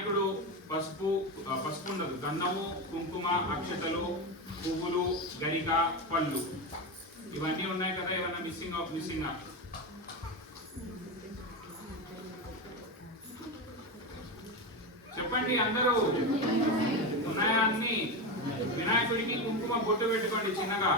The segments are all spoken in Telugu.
వినాయకుడు పసుపు ఉండదు, గంధము, కుంకుమ, అక్షతలు, పువ్వులు, గరిక, పళ్ళు ఇవన్నీ ఉన్నాయి కదా. ఏమన్నా మిస్సింగ్ చెప్పండి అందరూ. ఉన్నాయా అన్ని? వినాయకుడికి కుంకుమ బొట్టు పెట్టుకోండి చిన్నగా.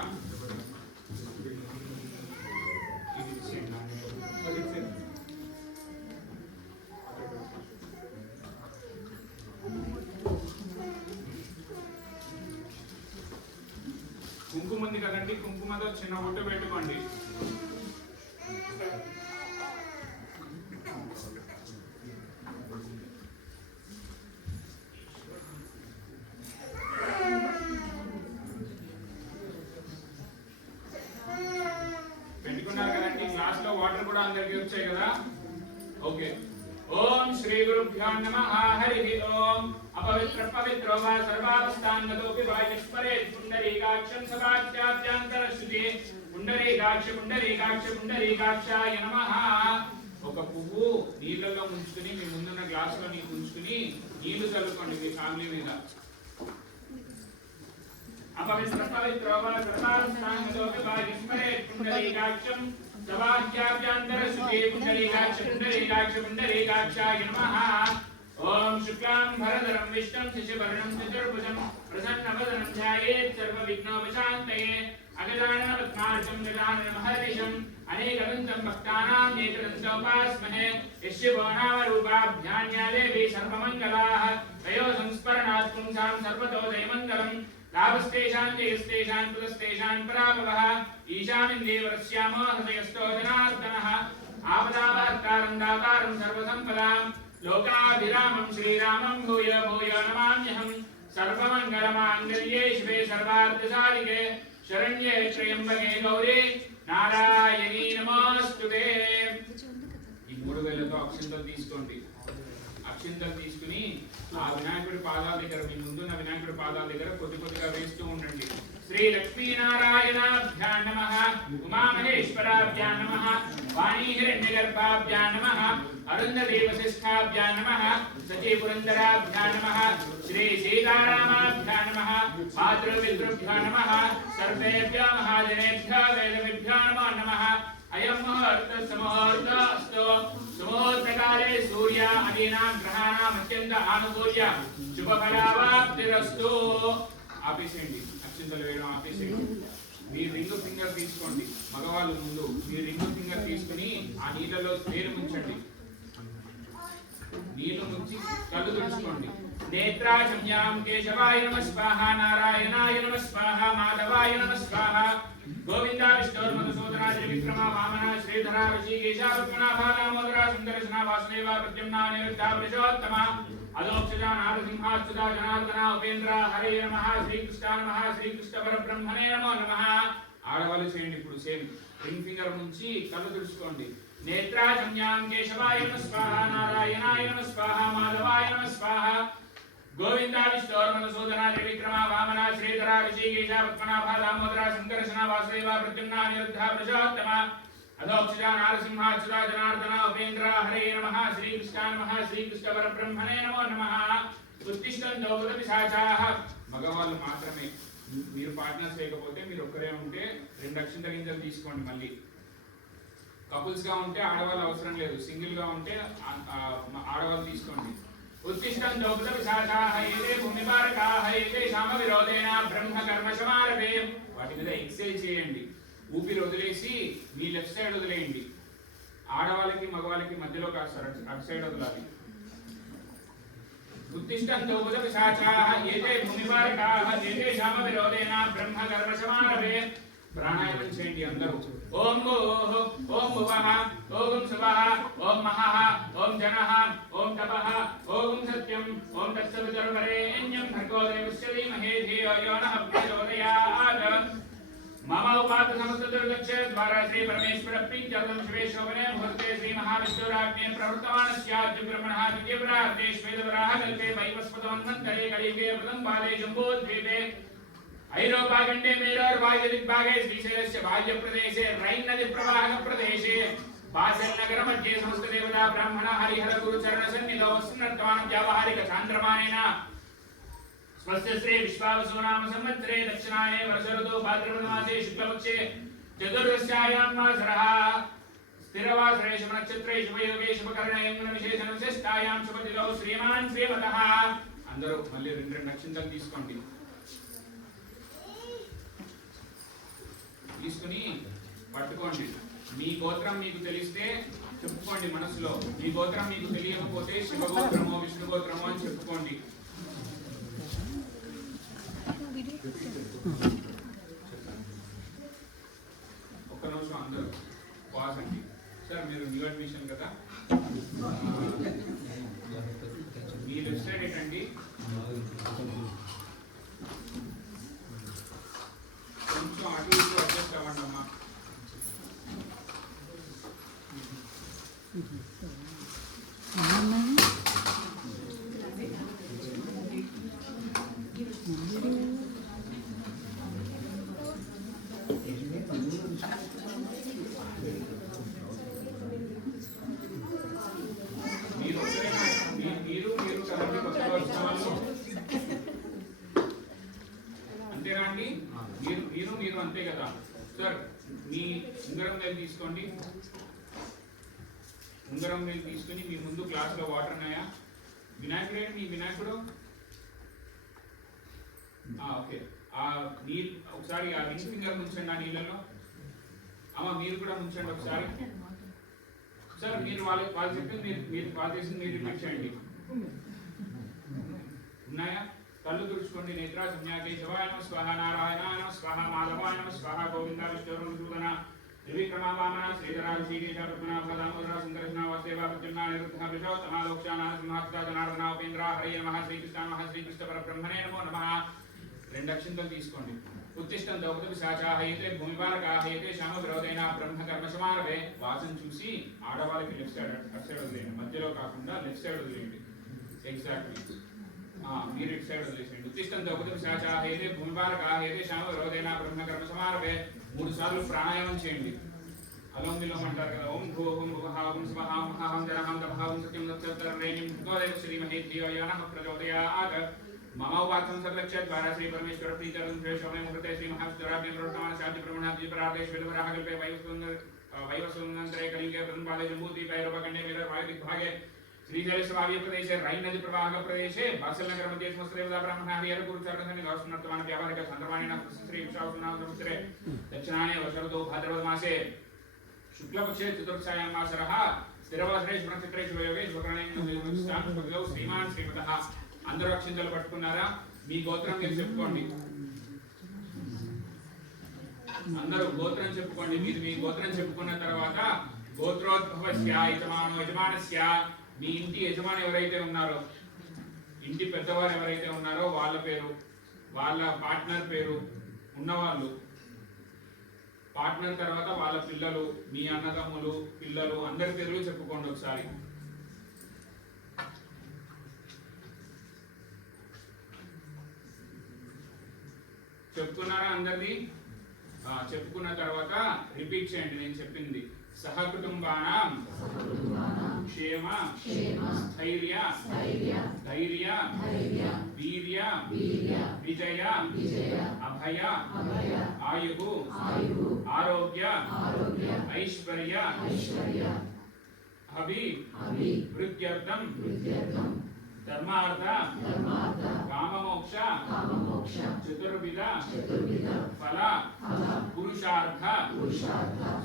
కుంకుమ ఉంది కదండి, కుంకుమతో చిన్న బొట్టు పెట్టుకోండి. పెట్టుకున్నారు కదండి. గ్లాస్ లో వాటర్ కూడా అందరికి వచ్చాయి కదా. ఓకే. ఓం శ్రీ గురుభ్యో నమః. హరి ఓం. పవిత్రో వా సర్వావస్థాన్గతోపి వాయుస్పరే పుండరీకాక్షం సవాక్యాభ్యాంతరశ్రుతే పుండరీకాక్షాయ నమః. ఒక పువ్వు నీళ్ళలో ముంచుకుని మీ ముందున్న గ్లాస్ లో నీళ్ళు ఉంచుకుని నీళ్లు చల్లుకోండి మీ ఫ్యామిలీ మీద. పవిత్రో వా సర్వావస్థాన్గతోపి వాయుస్పరే పుండరీకాక్షం సవాక్యాభ్యాంతరశ్రుతే పుండరీకాక్షాయ నమః. ఓం శుక్లాం భరధరం విష్ణుం శశివర్ణం చతుర్భుజం ప్రసన్నవదనం ధ్యాయేత్ సర్వవిఘ్నోపశాంతయే. అగజానన పద్మార్కం గజానన మహర్నిశం అనేకదంతం భక్తానాం ఏకదంతోపాస్మహే. యస్య నామ రూపాభ్యాన్యాదేవి సర్వమంగళాః తయో సంస్మరణాత్ పుంసాం సర్వతో జయమంగళం. లాభస్తేషాం జయస్తేషాం పురస్తేషాం పరాభవః. ఈశానిందేవరస్యామో హృదయస్థో జనార్దనః. ఆపదావార్తారం దాతారం సర్వసంపదాం లోకాభిరామం శ్రీరామం భూయ భూయ నమామ్యహం. సర్వమంగళమాంగళ్యే శివే సర్వార్థసాధికే శరణ్యే త్రయంబకే గౌరీ నారాయణీ నమోస్తుతే. ఈ 3 వేలతో అక్షంతలు తీసుకోండి. అక్షంతలు తీసుకుని ఆ వినాయకుడి పాదాల దగ్గర, మీ ముందున్న వినాయకుడి పాదాల దగ్గర కొద్దిగా వేస్తూ ఉండండి. శ్రీ లక్ష్మీనారాయణాభ్యాం నమః. ఉమామహేశ్వరాభ్యాం నమః. వాణీ హిరణ్యగర్భాభ్యాం నమః. అరుంధతీ వశిష్ఠాభ్యాం నమః. సతీ పురందరాభ్యాం నమః. శ్రీ సీతారామాభ్యాం నమః. మాతృపితృభ్యాం నమః. సర్వేభ్యో మహాజనేభ్యో వేదవిభ్యో నమో నమః. అయం ముహూర్త సమూహూర్తస్తు. సుముహూర్తకాలే సూర్య అదీనాం గ్రహాణాం అత్యంత ఆనుకూల్య శుభఫలావాప్తిరస్తు. ఆపేసేయండి, అక్షింతలు వేయడం ఆపేసేయండి. మీ రింగ్ ఫింగర్ తీసుకోండి. మగవాళ్ళు ముందు మీ రింగ్ ఫింగర్ తీసుకుని ఆ నీళ్ళలో వేలు ముంచండి. నీళ్లు ముంచి కళ్ళు తుడుచుకోండి. నేత్రాచమ్యాం కేశవాయ నమః స్వాహ. నారాయణాయ నమః స్వాహ. మాధవాయ నమః స్వాహ. గోవింద విష్ణుర్ మధుసూదన త్రివిక్రమ వామన శ్రీధర ఋషికేశ పద్మనాభ దామోదర సుందరశన వాసుదేవ ప్రద్యుమ్న నిరుద్ధ పురుషోత్తమ అదోక్షజ నారసింహాచ్యుత జనార్దన ఉపేంద్ర హరే నమః. శ్రీకృష్ణ నమః. శ్రీకృష్ణ పరబ్రహ్మణే నమో నమః. ఆడవాళ్ళు చేయండి ఇప్పుడు సేమ్. రింగ్ ఫింగర్ నుంచి కళ్ళు తుడుచుకోండి. నేత్రాచమ్యాం కేశవాయ నమః స్వాహ. నారాయణాయ నమః స్వాహ. మాధవాయ నమః స్వాహ. గోవింద విష్ణుర్ మధుసూదన త్రివిక్రమ వామన శ్రీధర ఋషికేశ పద్మనాభ దామోదర సుందరశన వాసుదేవ ప్రద్యుమ్న నిరుద్ధ పురుషోత్తమ అదోక్షజ నారసింహాచ్యుత జనార్దన ఉపేంద్ర హరే నమః. శ్రీకృష్ణ నమః. శ్రీకృష్ణ పరబ్రహ్మణే నమో నమః. ఉత్తిష్టంతో పిశాచాః. మగవాళ్ళు మాత్రమే. మీరు పార్ట్నర్స్ లేకపోతే మీరు ఒక్కరే ఉంటే 2 అక్షింత గింజలు తీసుకోండి. మళ్ళీ కపుల్స్ గా ఉంటే ఆడవాళ్ళు అవసరం లేదు. సింగిల్ గా ఉంటే ఆడవాళ్ళు తీసుకోండి. ఉత్తిష్టంతో పిశాచాః ఏతే భూమిపారకాః ఏతేషాం విరోధేన బ్రహ్మ కర్మ సమారభే. వాటి మీద ఎక్సైజ్ చేయండి. ఊపిరి వదిలేసి మీ లెఫ్ట్ సైడ్ వదిలేయండి. ఆడవాళ్ళకి మగవాళ్ళకి మధ్యలో కాస్తారు, అటు సైడ్ వదలాలి. ఉత్తిష్టంతో పిశాచాః ఏతే భూమిపారకాః ఏతేషాం విరోధేన బ్రహ్మ కర్మ సమారభే. ప్రాణాయామం చేయండి అందరూ. ఓం భూః ఓం భువః ఓం శువః ఓం మహః ఓం జనః ఓం తపః ఓం సత్యం ఓం తత్సవితుర్వరేణ్యం భర్గో దేవస్య ధీమహి ధియో యో నః ప్రచోదయాత్. మమ ఉపాత సమస్త దుర్గచ్చే ద్వారా శ్రీ పరమేశ్వర ప్రీత్యర్థం శివే శోభనే ముహూర్తే శ్రీ మహావిష్ణురాజ్ఞే ప్రవృత్తమానస్యాద్య బ్రహ్మణః ద్వితీయప్రార్తే శ్వేతవరాహ కల్పే వైవస్వతమన్వంతరే కలియుగే ప్రథమ పాదే జంబూద్వీపే ఐరోపాఖండే మేరోర్వాయుదిగ్భాగే శ్రీశైలस्य बाह्यप्रदेशे रैन् नदी प्रवाहक प्रदेशे पासेल नगर मध्ये समस्त देवता ब्राह्मण हरिहर गुरु चरण सन्निधौ सुनर्तमान व्यावहारिक चांद्रमानेन स्वस्य श्री विश्वावसु नाम संवत्सरे दक्षिणायने वर्ष ऋतु भाद्रपद मासे शुक्लपक्षे चतुर्दश्यायां मासरः स्थिरवासरे शुभ नक्षत्रे शुभ योगे शुभ कर्णे विशेषण विशिष्टायां शुभ तिथौ श्रीमान् श्रीमतः అందరూ మళ్ళీ రెండు నక్షత్రాలు తీసుకోండి తీసుకుని పట్టుకోండి మీ గోత్రం మీకు తెలిస్తే చెప్పుకోండి మనసులో మీ గోత్రం మీకు తెలియకపోతే శివ గోత్రమో విష్ణు గోత్రమో అని చెప్పుకోండి ఒక్క నిమిషం అందరూ పాస్ అండి సార్ మీరు న్యూ అడ్మిషన్ కదా మీ లెఫ్ట్ సైడ్ ఏంటండి కొంచెం అటు ఇటు అడ్జస్ట్ అవ్వండి అమ్మా అంతేనా అండి మీరు అంతే కదా సార్ మీ ఉంగరం వేలు తీసుకోండి ఉంగరం వేలు తీసుకుని మీ ముందు గ్లాసులో వాటర్ ఉన్నాయా వినాయకుడు ఏంటి మీ వినాయకుడు ఓకే ఆ నీళ్ళు ఒకసారి ఆ రింగ్ ఫింగర్ ముంచండి ఆ నీళ్ళలో అమ్మ మీరు కూడా ముంచండి ఒకసారి సార్ మీరు వాళ్ళు చెప్పింది మీరు వాళ్ళు చేసింది మీరు రిపీట్ చేయండి ఉన్నాయా కళ్ళు తుడుచుకోండి నేత్రా సంజ్ఞాకేశవాయ నమః స్వాహ నారాయణాయ నమః స్వాహ మాధవాయ నమః స్వాహ గోవింద విష్ణురుద్రూదన త్రివిక్రమ వామన శ్రీధర శ్రీకేశ పద్మనాభ దామోదర సుందరకృష్ణ వాసుదేవ ప్రద్యుమ్న నిరుద్ధ విషౌ సమాలోక్షాన సింహాస్త జనార్దన ఉపేంద్ర హరే నమః శ్రీకృష్ణ నమః శ్రీకృష్ణ పరబ్రహ్మణే నమో నమః రెండు అక్షంతలు తీసుకోండి ఉత్తిష్టం దౌపద విశాచాహయతే భూమిపాలకాహయతే శ్యామ విరోధైన బ్రహ్మ కర్మశమానవే వాసన చూసి ఆడవాళ్ళకి లెఫ్ట్ సైడ్ అటు సైడ్ వదిలేయండి మధ్యలో కాకుండా లెఫ్ట్ సైడ్ వదిలేయండి ఎగ్జాక్ట్లీ మీరు ఇటు సైడ్ వదిలేసేయండి ఉత్తిష్టం దౌపద విశాచాహయతే భూమిపాలకాహయతే శ్యామ విరోధైన బ్రహ్మ కర్మశమానవే 3 సార్లు ప్రాణాయామం చేయండి అలోం విలోం అంటారు కదా ఓం భూ ఓం భువః ఓం స్వహ ఓం మహాం జనహం దభావం సత్యం నత్సరేణిం గోదేవ శ్రీమహే ధియో యనః ప్రచోదయాత్ मम वाक्यं सर्वक्षे द्वारा श्री परमेश्वर प्रीतरं श्रेष्ठमे मुहूर्ते श्री महाविष्णुराज्ञ प्रवर्तमान शांति प्रमाणादि प्रार्थेश्वर वराहकल्पे वैवस्वतंत्रे कलिंगे ब्रह्मपाले जम्बूद्वीपे पैरवकन्ये वेद वायु दिग्भागे श्रीशैलस्वाव्य प्रदेशे रैन नदी प्रवाहक प्रदेशे बासलनगर मध्ये समस्तदेवता ब्राह्मण हरिहर गुरुचरणसन्नि गौष्णत्वान व्यावहारिक संदर्भानेन श्री विश्वावसुनाम संवत्सरे दक्षिणायने वर्षऋतौ भाद्रपद मासे शुक्लपक्षे चतुर्थायां मासरः स्थिरवासरे शुभनक्षत्रे शुभयोगे शुभकर्णे श्रीमान् श्रीमतः అందరూ అక్షంతలు పట్టుకున్నారా మీ గోత్రం మీరు చెప్పుకోండి అందరూ గోత్రం చెప్పుకోండి మీరు మీ గోత్రం చెప్పుకున్న తర్వాత గోత్రోద్భవస్య యజమానస్య మీ ఇంటి యజమాని ఎవరైతే ఉన్నారో ఇంటి పెద్దవారు ఎవరైతే ఉన్నారో వాళ్ళ పేరు వాళ్ళ పార్ట్నర్ పేరు ఉన్నవాళ్ళు పార్ట్నర్ తర్వాత వాళ్ళ పిల్లలు మీ అన్నదమ్ములు పిల్లలు అందరి పేర్లు చెప్పుకోండి ఒకసారి చెప్పుకున్నారా అందరిది చెప్పుకున్న తర్వాత రిపీట్ చేయండి నేను చెప్పింది సహకుటుంబానాం క్షేమ స్థైర్య ధైర్య వీర్య విజయ అభయ ఆయు ఆరోగ్య ఐశ్వర్య అభివృద్ధ్యర్థం ధర్మార్థ కామమోక్ష చతుర్విధ ఫల పురుషార్థ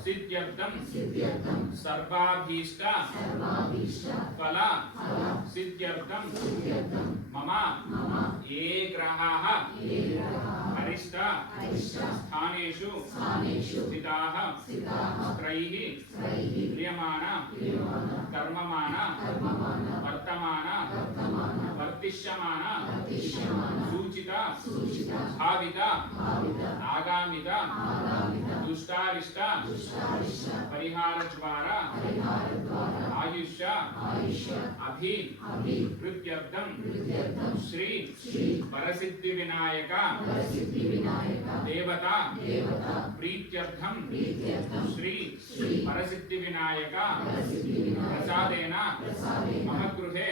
సిద్ధ్యర్థం సర్వాభీష్ట ఫల సిద్ధ్యర్థం మమ ఏ గ్రహాః అరిష్ట స్థానేషు స్థితాః త్రైః క్రియమాణ కర్మమాణ వర్తమాన వర్తి वर्तिष्यमान सूचित भावित आगामित दुष्टारिष्ट परिहार द्वारा आयुष्य अभिवृद्ध्यर्थं श्री वरसिद्धि विनायक देवता प्रीत्यर्थं श्री वरसिद्धि विनायक प्रसादेन मम गृहे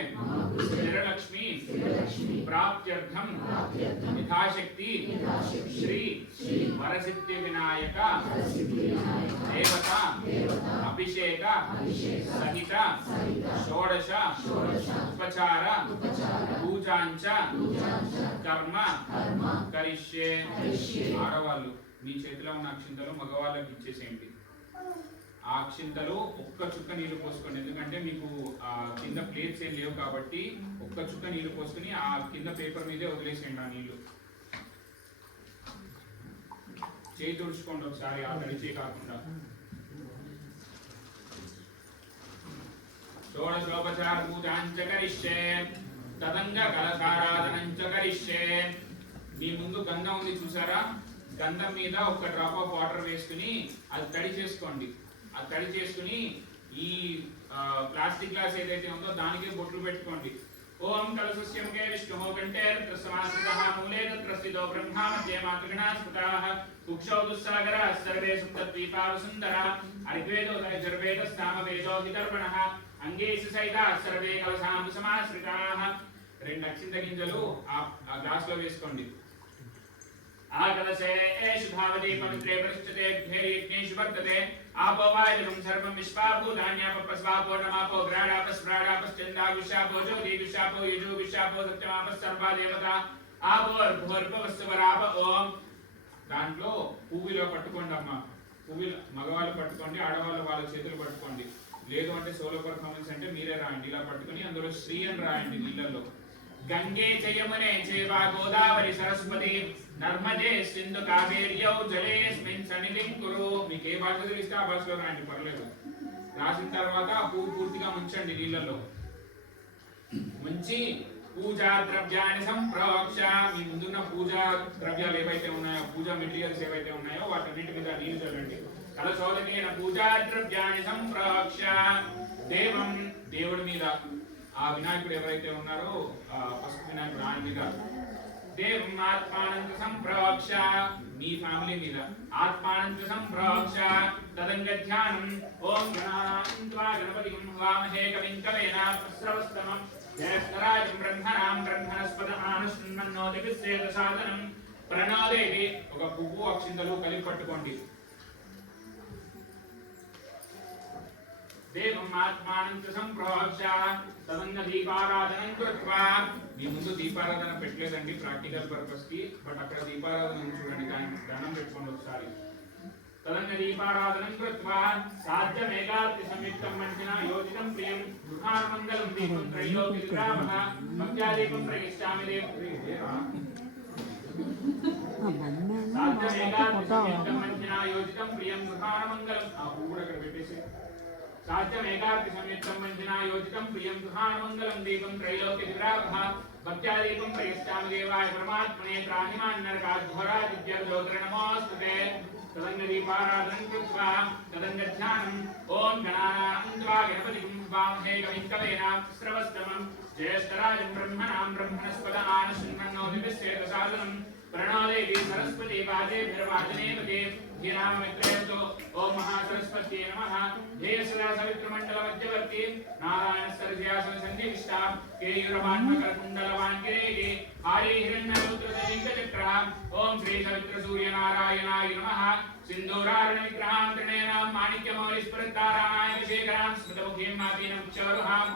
स्थिरलक्ष्मी प्राप्त्यर्थं यथाशक्ति श्री वरसिद्धि विनायक देवता अभिषेक सहित षोडश उपचार पूजांच कर्म करिष्ये ఆడవాళ్ళు మీ చేతిలో ఉన్న అక్షింతలు మగవాళ్ళకి ఇచ్చేసేయండి. ఆ అక్షింతలు ఒక్క చుక్క నీళ్లు పోసుకోండి, ఎందుకంటే మీకు కింద ప్లేట్స్ ఏం లేవు కాబట్టి ఒక్క చుక్క నీళ్లు పోసుకుని ఆ కింద పేపర్ మీదే వదిలేసేయండి. ఆ నీళ్లు చేయి తుడుచుకోండి ఒకసారి, ఆ తడిచే కాకుండా. షోడశోపచార పూజాంచ కరిష్యే తదంగ కలశారాధనంచ కరిష్యే. మీ ముందు గంధం ఉంది చూసారా, గంధం మీద ఒక డ్రాప్ ఆఫ్ వాటర్ వేసుకుని అది తడి చేసుకోండి. అది తడి చేసుకుని ఈ ప్లాస్టిక్ గ్లాస్ ఏదైతే ఉందో దానికే బొట్లు పెట్టుకోండి. ఓం కలశస్యంకే విష్ణుః కంఠే రుద్రసమాశ్రితః మూలే తత్రస్థితో బ్రహ్మా మధ్యే మాతృగణా స్ఫుటాః కుక్షౌ దుస్సాగరః సర్వే సుప్తద్వీపా వసుంధరా ఋగ్వేదో యజుర్వేదః సామవేదో విదర్పణః అంగేషు సైతాః సర్వే కలశాం సమాశ్రితాః. 2 అక్షింత గింజలు ఆ గ్లాస్ లో వేసుకోండి. आकलशे शुभावती पवित्रे परिष्ठते यज्ञेषु वर्तते आपो वायुं सर्वं विश्वाभूतान्यापस्वापो नमापो ग्राडापस्प्राडापश्चन्दागुषापो ज्योतिगुषापो यजुगुषापो सत्यमापः सर्वा देवता ఆపోర్భోర్భవస్వరాప ఓం. దాంట్లో పువ్వులో పట్టుకోండి అమ్మ, పువ్వులు మగవాళ్ళు పట్టుకోండి, ఆడవాళ్ళు వాళ్ళ చేతులు పట్టుకోండి. లేదు అంటే సోలో పర్ఫార్మెన్స్ అంటే మీరే రాయండి. ఇలా పట్టుకొని అందులో శ్రీ అని రాయండి నీళ్ళల్లో. గంగే చయమునే చేవా గోదావరి సరస్వతి నర్మదే సింధు కావేర్యౌ జలేస్మిన్ సన్నిధిం కురు. మీకు ఏ భాష తెలిస్తే ఆ భాషలో రాయండి, పర్లేదు. రాసిన తర్వాత పువ్వు పూర్తిగా ముంచండి నీళ్ళల్లో. ముంచి పూజా ద్రవ్యాన్ని సంప్రోక్ష. మీ ముందున్న పూజా ద్రవ్యాలు ఏవైతే ఉన్నాయో, పూజా మెటీరియల్స్ ఏవైతే ఉన్నాయో వాటన్నిటి మీద నీళ్ళు చల్లండి. కలశోదకేన పూజా ద్రవ్యాన్ని సంప్రోక్ష. దేవం దేవుడి మీద, ఆ వినాయకుడు ఎవరైతే ఉన్నారో ఫస్ట్ వినాయకుడు ఆయన మీద. దేవం ఆత్మానంత సంప్రోక్ష. మీ ఫ్యామిలీ మీద ఆత్మానంత సంప్రోక్ష. తదంగ ధ్యానం. ఓం గణాన్వా గణపతిం వామహే కవిం కవేన ప్రస్రవస్తమం జ్యేష్ఠరాజం బ్రహ్మణాం బ్రహ్మణస్పదమానశృణ్వన్నోతిభిస్సేద సాధనం. ప్రణోదేవి. ఒక పువ్వు అక్షింతలు కలిపి పట్టుకోండి. దేవం ఆత్మానం చ సంప్రోక్ష. తదన్న దీపారాధనం కృత్వా. మీ ముందు దీపారాధన పెట్టలేదండి ప్రాక్టికల్ పర్పస్ కి, బట్ అక్కడ దీపారాధన చూడండి, దండం పెట్టుకోండి ఒకసారి. తదన్న దీపారాధనం కృత్వా సాధ్యమేకార్తి సంయుక్తం మంచిన యోజితం ప్రియం గృహామంగళం దీపం త్రైలోక్య విగ్రామః భక్త్యాదీపం ప్రతిష్ఠామి సాధ్యమేకార్తి సంయుక్తం మంచిన యోజితం ప్రియం గృహామంగళం. ఆ పువ్వు కూడా అక్కడ పెట్టేసి. సాధ్యమేకార్తి సంయుక్తం మంచినా యోజితం ప్రియం గృహామంగళం దీపం త్రైలోక్య విగ్రామః భక్త్యాదీపం ప్రతిష్ఠామి దేవాయ పరమాత్మనే త్రాహిమాన్నరకాఘోరాదిత్యర్జోత్ర నమోస్తుతే. తదంగ దీపారాధనం కృత్వా తదంగ ధ్యానం. ఓం గణాన్వా గణపతిం వామహే కవిం కవేన ప్రస్రవస్తమం జ్యేష్ఠరాజం బ్రహ్మణాం బ్రహ్మణస్పదమానశృణ్వన్నోతిభిస్సేద సాధనం. ప్రణోదేవి సరస్వతి వాచేభిర్వాచనేవతే ధీనామిత్రేతో. ఓం మహాసరస్వత్యై నమః. ధ్యేయ సదా సవిత్రమండల మధ్యవర్తి నారాయణ సర్వ్యాసన సన్నివిష్టా కేయూరమాన్మకరకుండలవాన్ కిరీటి హారీ హిరణ్యరుద్రలింగచక్ర. ఓం శ్రీ సవిత్ర సూర్య నారాయణాయ నమః. సింధూరారణ విగ్రహాం త్రినయనాం మాణిక్యమౌలిస్ఫురద్ధారామాయణశేఖరాం స్మృతముఖీం మాతీనం క్షౌరుహాం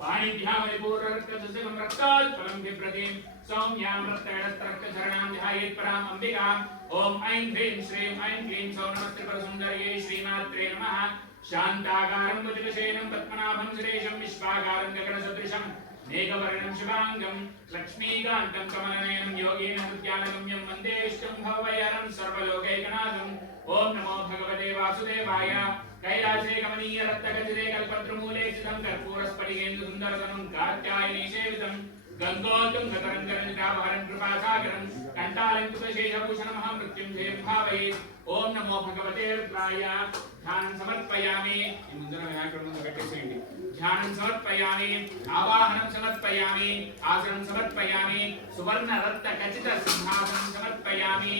పాణిభ్యామలిపూర్ణరక్తసుసికం రక్తోత్పలం బిభ్రతిం సౌమ్యాం రక్తయడస్త్రక్తచరణాం ధ్యాయేత్ పరాం అంబికాం. ఓం ఐం హ్రీం శ్రీం ఐం క్లీం సౌ నమస్త్రిపురసుందర్యై శ్రీమాత్రే నమః. శాంతాకారం భుజగశయనం పద్మనాభం సురేశం విశ్వాకారం గగనసదృశం మేఘవర్ణం శుభాంగం లక్ష్మీకాంతం కమలనయనం యోగేన హృద్యానగమ్యం వందే విష్ణుం భవభయహరం సర్వలోకైకనాథం. ఓం నమో భగవతే వాసుదేవాయ. कैलासे कमनीय रत्नगजरे कल्पद्रुमूले स्थितं कर्पूरस्फटिकेन्दु सुन्दरतनुं कात्यायनी सेवितं गंगोत्तम गतरंगरं जावहरं कृपासागरं कंटालंकृतशेषभूषणमहं मृत्युंजयं भावये। ओम नमो भगवते रुद्राय। ध्यानं समर्पयामि। ఈ ముందర వినాయకుడి ముందు పెట్టేసేయండి। ధ్యానం సమర్పయామి, ఆవాహనం సమర్పయామి, ఆసనం సమర్పయామి, సువర్ణ రత్న ఖచ్చిత సింహాసనం సమర్పయామి।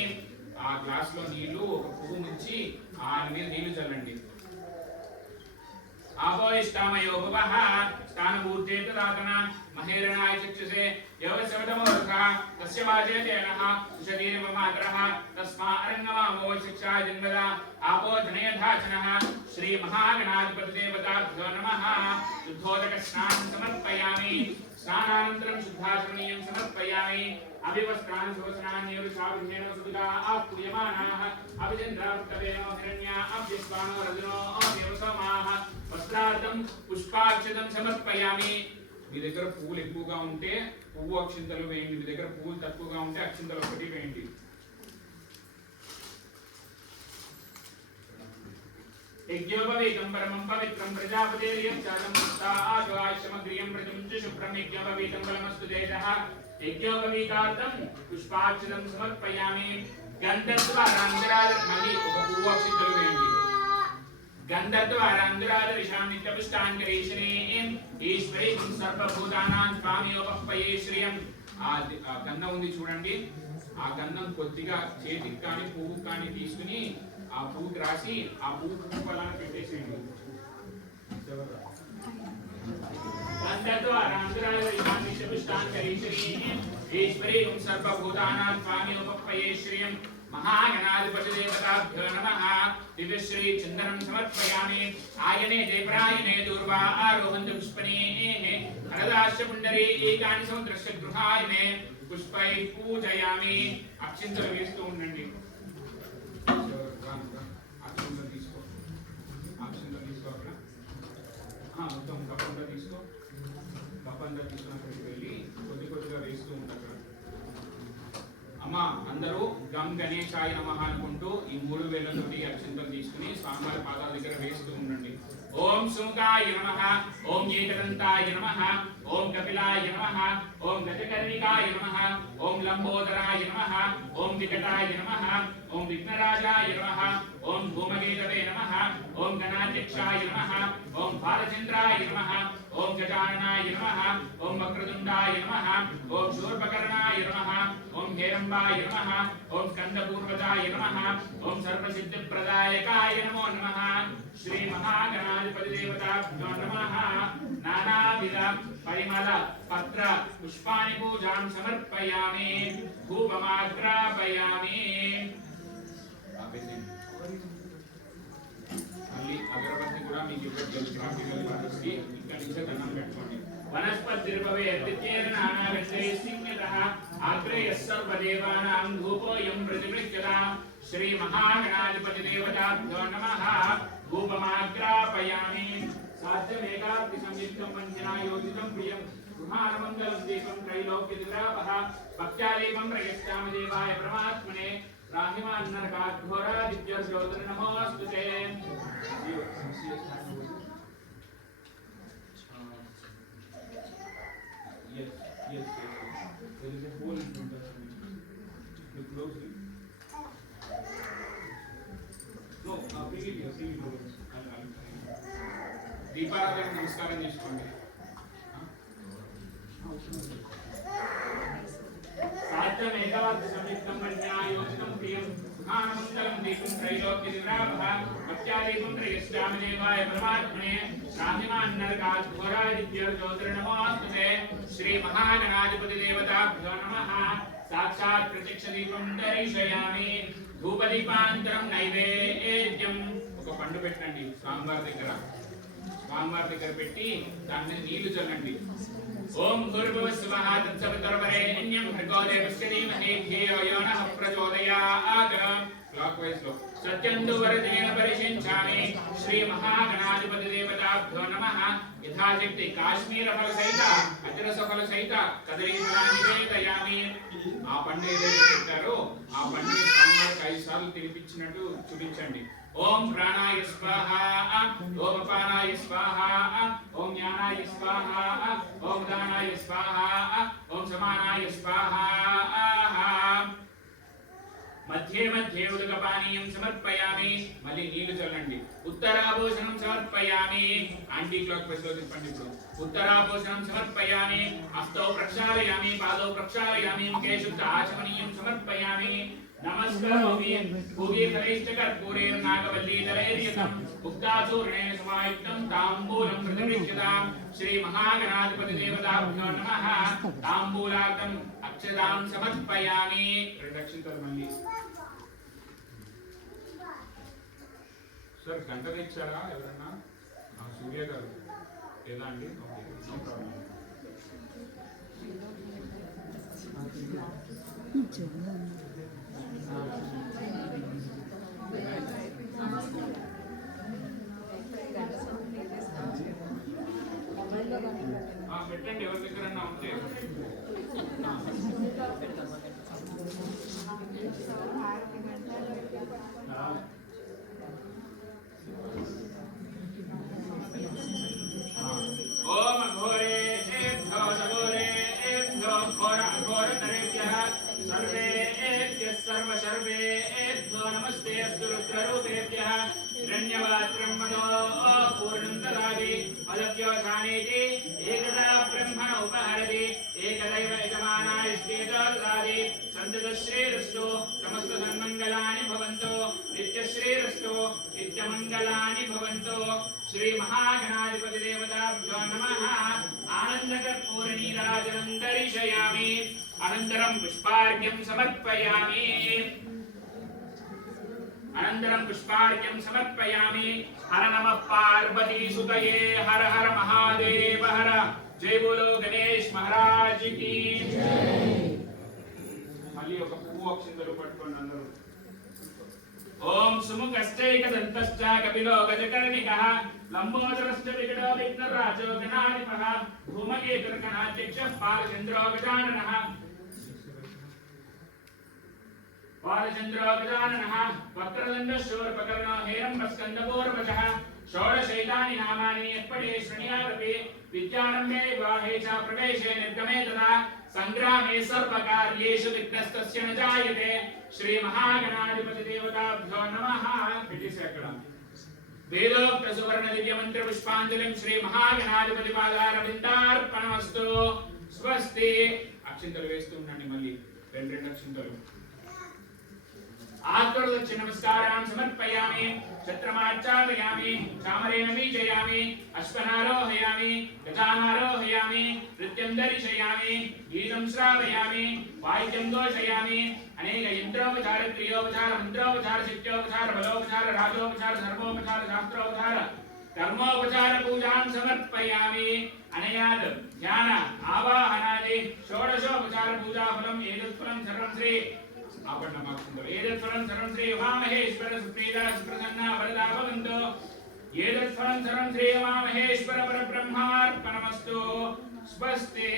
ఆ గ్లాస్ లో నీళ్లు ఒక పువ్వు ముంచి ఆ మీద నీళ్లు చల్లండి। आपोष्टामयो भवः स्थानभूते तदातन महेरणाय चक्षुषे योगसवदमोरखः तस्य वाचे तेनः सुषधीर्ममातरः तस्मा अरङ्गमामो शिक्षा जन्मदा आपो जनयधाचनः श्री महागणाधिपतिदेवताभ्यो नमः। शुद्धोदकस्नानं समर्पयामि। स्नानानन्तरं शुद्धाचरणीयं समर्पयामि। अभिवस्त्रान् शोचनान्यवृषाभिषेण सुविधा आपूयमानाः अभिचन्द्रावृत्तवेनो हिरण्या अभ्यस्वानो रजनो अव्यवसमाः वस्त्रार्थं पुष्पाक्षतं समर्पयामि। మీ దగ్గర పువ్వులు ఎక్కువగా ఉంటే పువ్వు అక్షింతలు వేయండి। మీ దగ్గర పువ్వులు తక్కువగా ఉంటే అక్షింతలు ఒకటి వేయండి। यज्ञोपवीतं परमं पवित्रं प्रजापतेर्यं चालं मुक्ताआश्वमग्रियं प्रजमुञ्च शुभ्रं यज्ञोपवीतं बलमस्तु जयतः। यज्ञोपवीतार्थं पुष्पाक्षतं समर्पयामि। गन्धद्वारान्तरादर्मणि ఒక పువ్వు అక్షింతలు వేయండి। गन्धद्वारान्तरादर्शां नित्यपुष्टाङ्गरीशने ఈశ్వరీం సర్వభూతానాం స్వామియోపప్పయే శ్రియం। ఆ గంధం ఉంది చూడండి, ఆ గంధం కొద్దిగా చేతికి కానీ పువ్వు కానీ తీసుకుని ఆ పువ్వుకి రాసి ఆ పువ్వు అలా పెట్టేసేయండి। गन्धद्वारान्तरादर्शां नित्यपुष्टाङ्गरीशने ఈశ్వరీం సర్వభూతానాం స్వామియోపప్పయే శ్రియం। महागणाधिपतिदेवताभ्यो नमः। दिव्यश्री चंदनं समर्पयामि। आयने देवरायने दूर्वा आरोहन्त पुष्पनेः हरदाश्च पुण्डरी एकानि समुद्रस्य गृहायने पुष्पै पूजयामि। अक्षिंतలు వేస్తూ ఉండండి। అక్షింతలు తీసుకో అక్కడ మొత్తం కప్పంతా తీసుకో। కప్పంతా తీసుకున్నక్కడికి వెళ్ళి కొద్దిగా వేస్తూ ఉంటారు। అమ్మ అందరూ గం గణేశాయ నమః అనుకుంటూ ఈ 3 వేలతోటి అక్షింతలు తీసుకుని స్వామివారి పాదాల దగ్గర వేస్తూ ఉండండి। ఓం శుంకాయ నమః, ఓం ఏకదంతాయ నమః, ఓం కపిలాయ నమః, ఓం గజకర్ణికాయ నమః, ఓం లంబోదరాయ నమః, ఓం వికటాయ నమః, ఓం విఘ్నరాజాయ నమః, ఓం భూమగేతవే నమః, ఓం గణాధ్యక్షాయ నమః, ఓం బాలచంద్రాయ నమః, ఓం గజాననాయ నమః, ఓం వక్రతుండాయ నమః, ఓం శూర్పకర్ణాయ నమః, ఓం హేరంబాయ నమః, ఓం స్కందపూర్వజాయ నమః, ఓం సర్వసిద్ధిప్రదాయకాయ నమో నమః। శ్రీ మహాగణాధిపతిదేవతాభ్యో నమః। నానావిధ పరిమళ పత్ర పుష్పాని పూజాం సమర్పయామి। ధూపమాగ్రాపయామి। మళ్ళీ అగరబత్తి కూడా మీకు ఇవ్వండి। ఇక్కడ నుంచి దండం పెట్టుకోండి। वनस्पतिर्भवेद्येरनानागन्धैस्सिंहतः आग्रेयः सर्वदेवानां धूपोऽयं प्रतिगृह्यता। श्री महागणाधिपतिदेवताभ्यो नमः। धूपमाग्रापयामि। साध्यमेकाग्निसंयुक्तं वञ्चनायोजितं प्रियं गृहाणमङ्गलं दीपं त्रैलोक्यदिरापः भक्त्यादीपं प्रयच्छामि देवाय परमात्मने। राहिमान्नरकाघोरादित्यर्ज्योतिर्नमोऽस्तु ते। Yes. There is a hole in front of me. You close it. No, bring it here. దీపారాధన నమస్కారం చేసుకోండి। సాధ్యమేకాగ్ని సంయుక్తం వజ్రాయోజితం ప్రియం సుఖానమంగళం దీపం త్రైలోక్యదిరాపః భక్త్యాదీపం త్రయశ్చామి దేవాయ పరమాత్మనే। రాహిమాన్నరకాఘోరాదిత్యర్జ్యోతిర్నమోऽस्तु ते। श्री महागणाधिपतिदेवताभ्यो नमः। साक्षात् प्रत्यक्षदीपं दर्शयामि। धूपदीपान्तरं नैवेद्యం। ఒక పండు పెట్టండి స్వామివారి దగ్గర పెట్టి దాని మీద నీళ్లు చల్లండి। ఓం భూర్భువస్సువః తత్సవితుర్వరేణ్యం భర్గో దేవస్య ధీమహి ధియో యో నః ప్రచోదయాత్। క్లాక్ వైస్ లో సత్యందు వరదేన పరిశించామి। శ్రీ మహాగణాధిపతిదేవతాభ్యో నమః। యథాశక్తి కాశ్మీర ఫల సహిత అజరస ఫల సహిత కదలీ ఫలాన్ని నివేదయామి। ఆ పండు ఏదైతే పెట్టారో ఆ పండుని స్వామివారికి 5 సార్లు తినిపించినట్టు చూపించండి। ఓం ప్రాణాయ స్వాహా, ఓం అపానాయ స్వాహా, ఓం జ్ఞానాయ స్వాహా, ఓం దానాయ స్వాహా, समानाय स्वाहा मध्ये मध्ये उदकपानीयं समर्पयामि मल्ली नीళ్లు చల్లండి उत्तराभूषणं समर्पयामि आंटी क्लॉक पश्यतु पंडितु उत्तराभूषणं समर्पयामि हस्तौ प्रक्षालयामि पादौ प्रक्षालयामि मुखे शुद्ध आचमनीयं समर्पयामि नमस्करोमि भुवि फलैश्चकर्पूरेर्नागवल्ली तलैर्यतं उक्ताचूर्णेन समायुक्तं ताम्बूलं प्रतिगृह्यतां श्री महागणाधिपति देवताभ्यो नमः ताम्बूलार्थम् अक्षतां समर्पयामि प्रदक्षिणं मल्ली सर गंట తెచ్చారా ఎవరన్నా సూర్య గారు లేదా అండి ఓకే నో ప్రాబ్లం పెట్టండి ఎవరి దగ్గరన్నా ఉంటే ओम घोरेभ्यो घोरेभ्यो घोरतरेभ्यः सर्वेभ्यः सर्वशर्वेभ्यो नमस्ते अस्तु रुद्ररूपेभ्यः हिरण्यवात्रं मनो पूर्णं ददाति मदव्योधानेति एकदा ब्रह्मण उपहरति एकदैव यजमानाय श्रीददाति सन्ततश्रीरस्तु समस्तसन्मङ्गलानि भवन्तु नित्यश्रीरस्तु नित्यमङ्गलानि भवन्तु श्री महागणाधिपति देवताभ्यो नमः आनन्दकर्पूरनीराजनं दर्शयामि अनन्तरं पुष्पार्घ्यं समर्पयामि हर नमः पार्वती सुतये हर हर महादेव हर जय बोलो गणेश महाराज की मल्ली ఒక పువ్వు అక్షంతలు పట్టుకోండి అందరూ ओम सुमुखश्चैकदन्तश्च कपिलो गजकर्णिकः लम्बोदरश्च विकटो विघ्नराजो गणाधिपः भूमकेतुर्गणाध्यक्षः बालचन्द्रो गजाननः वक्रतुण्डशूर्पकर्णो हेरम्बस्कन्दपूर्वजः षोडशैतानि नामानि यत्पठे शृणुयादपि विद्यारम्भे विवाहे च प्रवेशे निर्गमे तथा संग्रामे सर्वकार्येषु विघ्नस्तस्य न जायते श्री महागणाधिपति देवताभ्यो नमः वेदोक्त सुवर्ण दिव्य मंत्र पुष्पांजलिं श्री महागणाधिपति पादारविन्दार्पणमस्तु स्वस्ति अक्षिंतलु वेस्तू उंडंడి మళ్ళీ రెండు అక్షింతలు आत्मदक्षिण नमस्कारान् समर्पयामि छत्रमाचार्यामि चामरेण मीजयामि अश्वनारोहयामि गजानारोहयामि नृत्यं दर्शयामि गीतं श्रावयामि वाद्यं घोषयामि अनेक यन्त्रोपचार क्रियोपचार मन्त्रोपचार शित्योपचार बलोपचार राजोपचार सर्वोपचार शास्त्रोपचार कर्मोपचार पूजां समर्पयामि अनया ध्यान आवाहनादि षोडशोपचार पूजा फलम् एतत्फलं सर्वं श्री आपण्णमाक्षुन्दर एतत्फलं सर्वं श्री उमामहेश्वर सुप्रीता सुप्रसन्ना वरदा भवन्तु एतत्फलं सर्वं श्री उमामहेश्वर परब्रह्मार्पणमस्तु स्वस्ति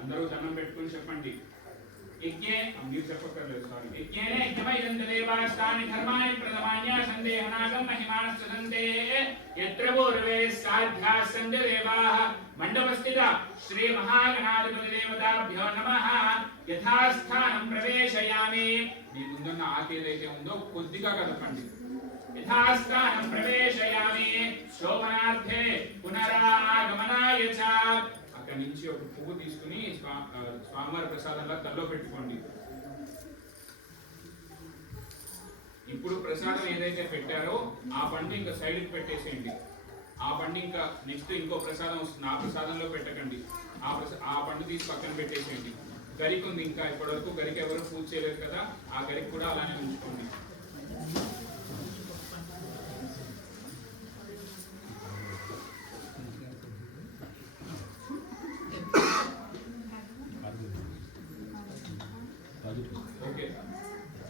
అందరూ దండం పెట్టుకొని చెప్పండి యజ్ఞే మీరు చెప్పక్కర్లేదు సారీ యజ్ఞేనే యజ్ఞమైదంత దేవాస్తాని ధర్మాని ప్రథమాన్య సందేహనాగం మహిమానస్య సందే యత్ర పూర్వే సాధ్యాः సందే దేవాः మండపస్థిత శ్రీ మహాగణాధిపతి దేవతాభ్యో నమః యథాస్థానం ప్రవేశయామి మీ ముందున్న ఆకేదైతే ఉందో కొద్దిగా కదపండి యథాస్థానం ప్రవేశయామి శోభనార్థే పునరాగమనాయ చ అక్కడి నుంచి ఒక పువ్వు తీసుకుని స్వామివారి ప్రసాదంలా తల్లో పెట్టుకోండి. ఇప్పుడు ప్రసాదం ఏదైతే పెట్టారో ఆ పండు ఇంకా సైడ్కి పెట్టేసేయండి. ఆ పండు ఇంకా నెక్స్ట్ ఇంకో ప్రసాదం వస్తుంది, ఆ ప్రసాదంలో పెట్టకండి. ఆ పండు తీసి పక్కన పెట్టేసేయండి. గరికి ఉంది, ఇంకా ఇప్పటివరకు గరికి ఎవరు పూజ చేయలేదు కదా, ఆ గరికి కూడా అలానే ఉంచుకోండి. ఓకే,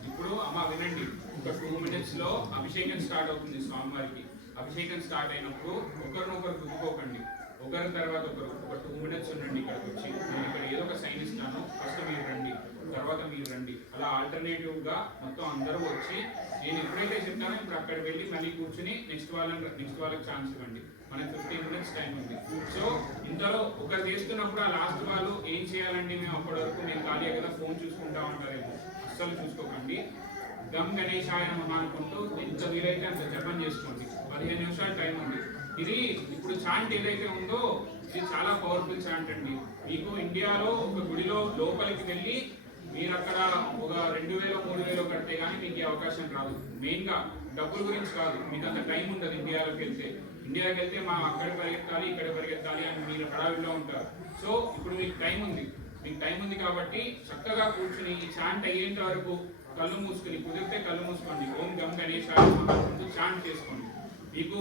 ఇప్పుడు అమ్మ వినండి, ఒక 2 minutes లో అభిషేకం స్టార్ట్ అవుతుంది. స్వామివారికి అభిషేకం స్టార్ట్ అయినప్పుడు ఒకరినొకరు గుద్దుకోకండి, ఒకరి తర్వాత ఒకరు ఒక 2 minutes ఉండండి. ఇక్కడికి వచ్చి నేను ఇక్కడ ఏదో ఒక సైన్ ఇస్తాను, ఫస్ట్ మీరు రండి, తర్వాత మీరు రండి, అలా ఆల్టర్నేటివ్ గా మొత్తం అందరూ వచ్చి నేను ఎప్పుడైతే చెప్తానో ఇప్పుడు అక్కడ వెళ్ళి మళ్ళీ కూర్చుని నెక్స్ట్ వాళ్ళకి ఛాన్స్ ఇవ్వండి. మనకి 15 minutes టైం ఉంది. సో ఇంతలో ఒకరు చేస్తున్నప్పుడు ఆ లాస్ట్ వాళ్ళు ఏం చేయాలండి, మేము అప్పటి వరకు మేము ఖాళీ కదా ఫోన్ చూసుకుంటా ఉంటారేమో, అస్సలు చూసుకోకండి. గమ్ గణేశాయ నమః అనుకుంటూ ఎంత వీలైతే అంత జపం చేసుకోండి. 15 నిమిషాలు టైం ఉంది. ఇది ఇప్పుడు చాంట్ ఏదైతే ఉందో ఇది చాలా పవర్ఫుల్ చాంట్ అండి. మీకు ఇండియాలో ఒక గుడిలో లోపలికి వెళ్ళి మీరు అక్కడ ఒక 2000-3000 కడితే కానీ మీకు ఈ అవకాశం రాదు. మెయిన్గా డబ్బుల గురించి కాదు, మీకు అంత టైం ఉండదు. ఇండియాకి వెళ్తే మా అక్కడ పరిగెత్తాలి ఇక్కడ పరిగెత్తాలి అని మీరు హడావిడిలో ఉంటారు. సో ఇప్పుడు మీకు టైం ఉంది కాబట్టి చక్కగా కూర్చుని ఈ చాంట్ అయ్యేంత వరకు కళ్ళు మూసుకుని, కుదిరితే కళ్ళు మూసుకోండి. ఓం గం గణేశాయ నమః చాంట్ చేసుకోండి. మీకు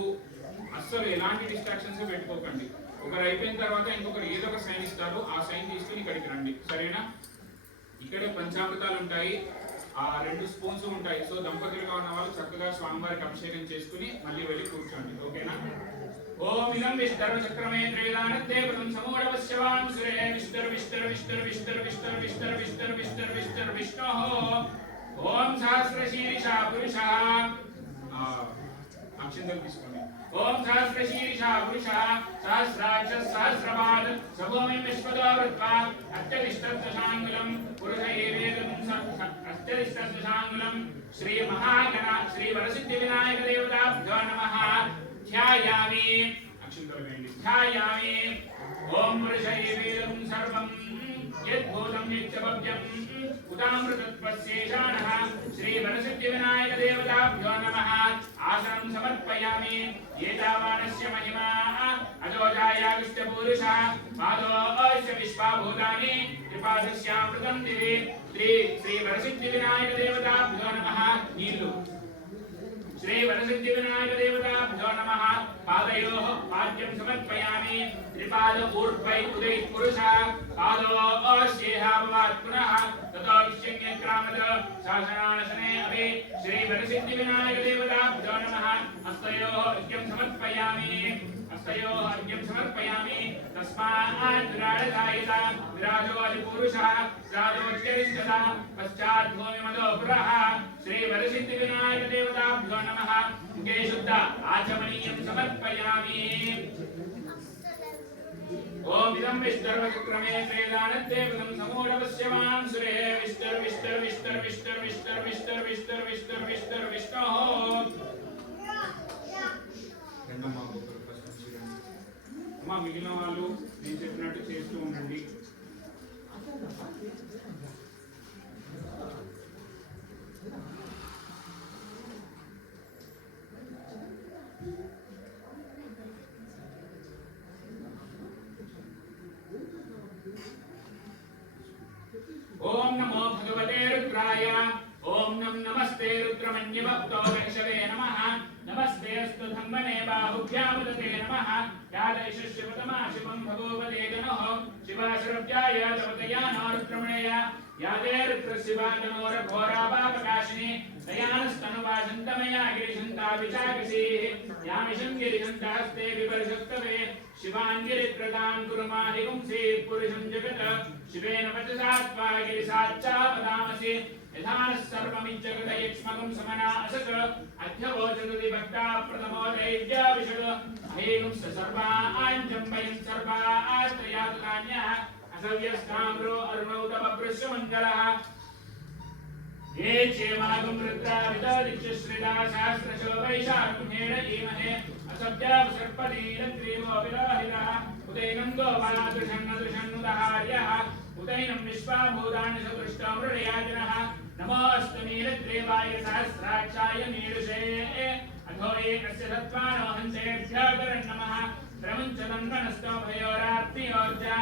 అస్సలు ఎలాంటి డిస్ట్రాక్షన్స్ పెట్టుకోకండి. ఒకరు అయిపోయిన తర్వాత ఇంకొకరు ఏదో ఒక సైన్ ఇస్తారు, ఆ సైన్ తీసుకుని ఇక్కడికి రండి, సరేనా? ఇక్కడే పంచామృతాలు ఉంటాయి, ఆ 2 స్పూన్స్ ఉంటాయి. సో దంపతులుగా ఉన్న వాళ్ళు చక్కగా స్వామివారికి అభిషేకం చేసుకుని మళ్ళీ వెళ్ళి కూర్చోండి, ఓకేనా? ఓం ఇదం విష్ణు చక్రమే త్రేదానతే పదం సమూఢవస్యవాన్ సురే విష్ణు విష్ణోః ఓం సహస్రశీర్షా పురుషః అక్షంతలు తీసుకోండి. ఓం సహస్రశీర్షా పురుషః సహస్రాక్ష సహస్రపాద్ సభూమి విశ్వదో వృత్వా అత్యధిష్ఠదశాంగులం పురుష ఏవేదం అత్యధిష్ఠదశాంగులం శ్రీ మహాగణ శ్రీ వరసిద్ధి వినాయక దేవతాభ్యో నమః ధ్యాయామి. అక్షంతలు వేయండి. ధ్యాయామి. ఓం పురుష ఏవేదం సర్వం యద్భూతం యచ్చభవ్యం ఉదామృతత్వశేషాణః శ్రీ వరసిద్ధి వినాయక దేవతాభ్యో నమః ఆసనం సమర్పయామి. ఏతావానస్య మహిమా అజోజాయావిష్ట పురుషః పాదోస్య విశ్వభూతాని త్రిపాదస్యామృతం దివి శ్రీ వరసిద్ధి వినాయక దేవతాభ్యో నమః. నీళ్ళు. శ్రీ వరసిద్ధి వినాయక దేవతాభ్యో నమః. పాదయోః పాద్యం సమర్పయామి. త్రిపాద ఊర్ధ్వై ఉదయ పురుషః పాదోస్యేహ భవాత్ పునః తతో విష్ణ్యక్రామద శాసనాశనే అభి శ్రీ వరసిద్ధి వినాయక దేవతాభ్యో నమః. హస్తయోః అర్ఘ్యం సమర్పయామి. తస్మాత్ విరాజాయత విరాజో అధిపురుషః రాజోచ్యరిష్ఠత పశ్చాత్ భూమిమదో పురః శ్రీ వరసిద్ధి వినాయక దేవతాభ్యో నమః. ముఖే శుద్ధ ఆచమనీయం సమర్పయామి. ఓం ఇదం విష్ణుర్వచక్రమే త్రేదానతే పదం సమూఢవస్యవాన్ సురే విష్ణోః. అమ్మా మిగిలిన వాళ్ళు నేను చెప్పినట్టు చేస్తూ ఉండండి. ఓం నమో భగవతే రుద్రాయ. ఓం నమస్తే రుద్రమన్యభక్తో వైషవే నమః. నమస్తే అస్తు ధమ్మనే బాహుభ్యాముదతే నమః. యాదైషస్యపతమా శివం భగవతే గణః శివాశ్రవ్యాయ తవతయానో రుద్రమణేయ యాదే రుద్రశివాతనోర ఘోరాపాపకాశిని దయానస్తనువాసంతమయా గిరిశంతా విచాకసీః యామిషం గిరిశంతాస్తే విపరిషత్తవే శివాంగిరిప్రదాం కురుమాహిగుంసీ పురుషం జగత్ శివేన వచసాత్వా గిరిసాచ్చాపదామసి యథానః సర్వమిజ్జగదయక్ష్మగం సమనా అసత్ అధ్యవోచనుది భక్తా ప్రథమో దైవ్యా విషడ్ అహేగుంస సర్వాంజంబయం సర్వాస్త్రయాతుకాన్యః అసవ్యస్తామ్రో అరుణౌ తవ పృష్యమంగళః. ఏ చేమాగం రుద్రా విదదిక్షశ్రితా సహస్రశోభైషార్ముహేణ ఈమహే అసభ్యావసర్పదీలగ్రీవో విరాహితః ఉదైనం గోపాదృషన్నదృషన్నుదహార్యః ఉదైనం విశ్వాభూతాని సదృష్టో మృడయాజనః. నమోऽस्तु నీలగ్రీవాయ సహస్రాక్షాయ నీరుషే అథోయే అస్య సత్వానో హంసేభ్యో నమః. ప్రముంచదన్వనస్తో భయోరాప్తియోర్జా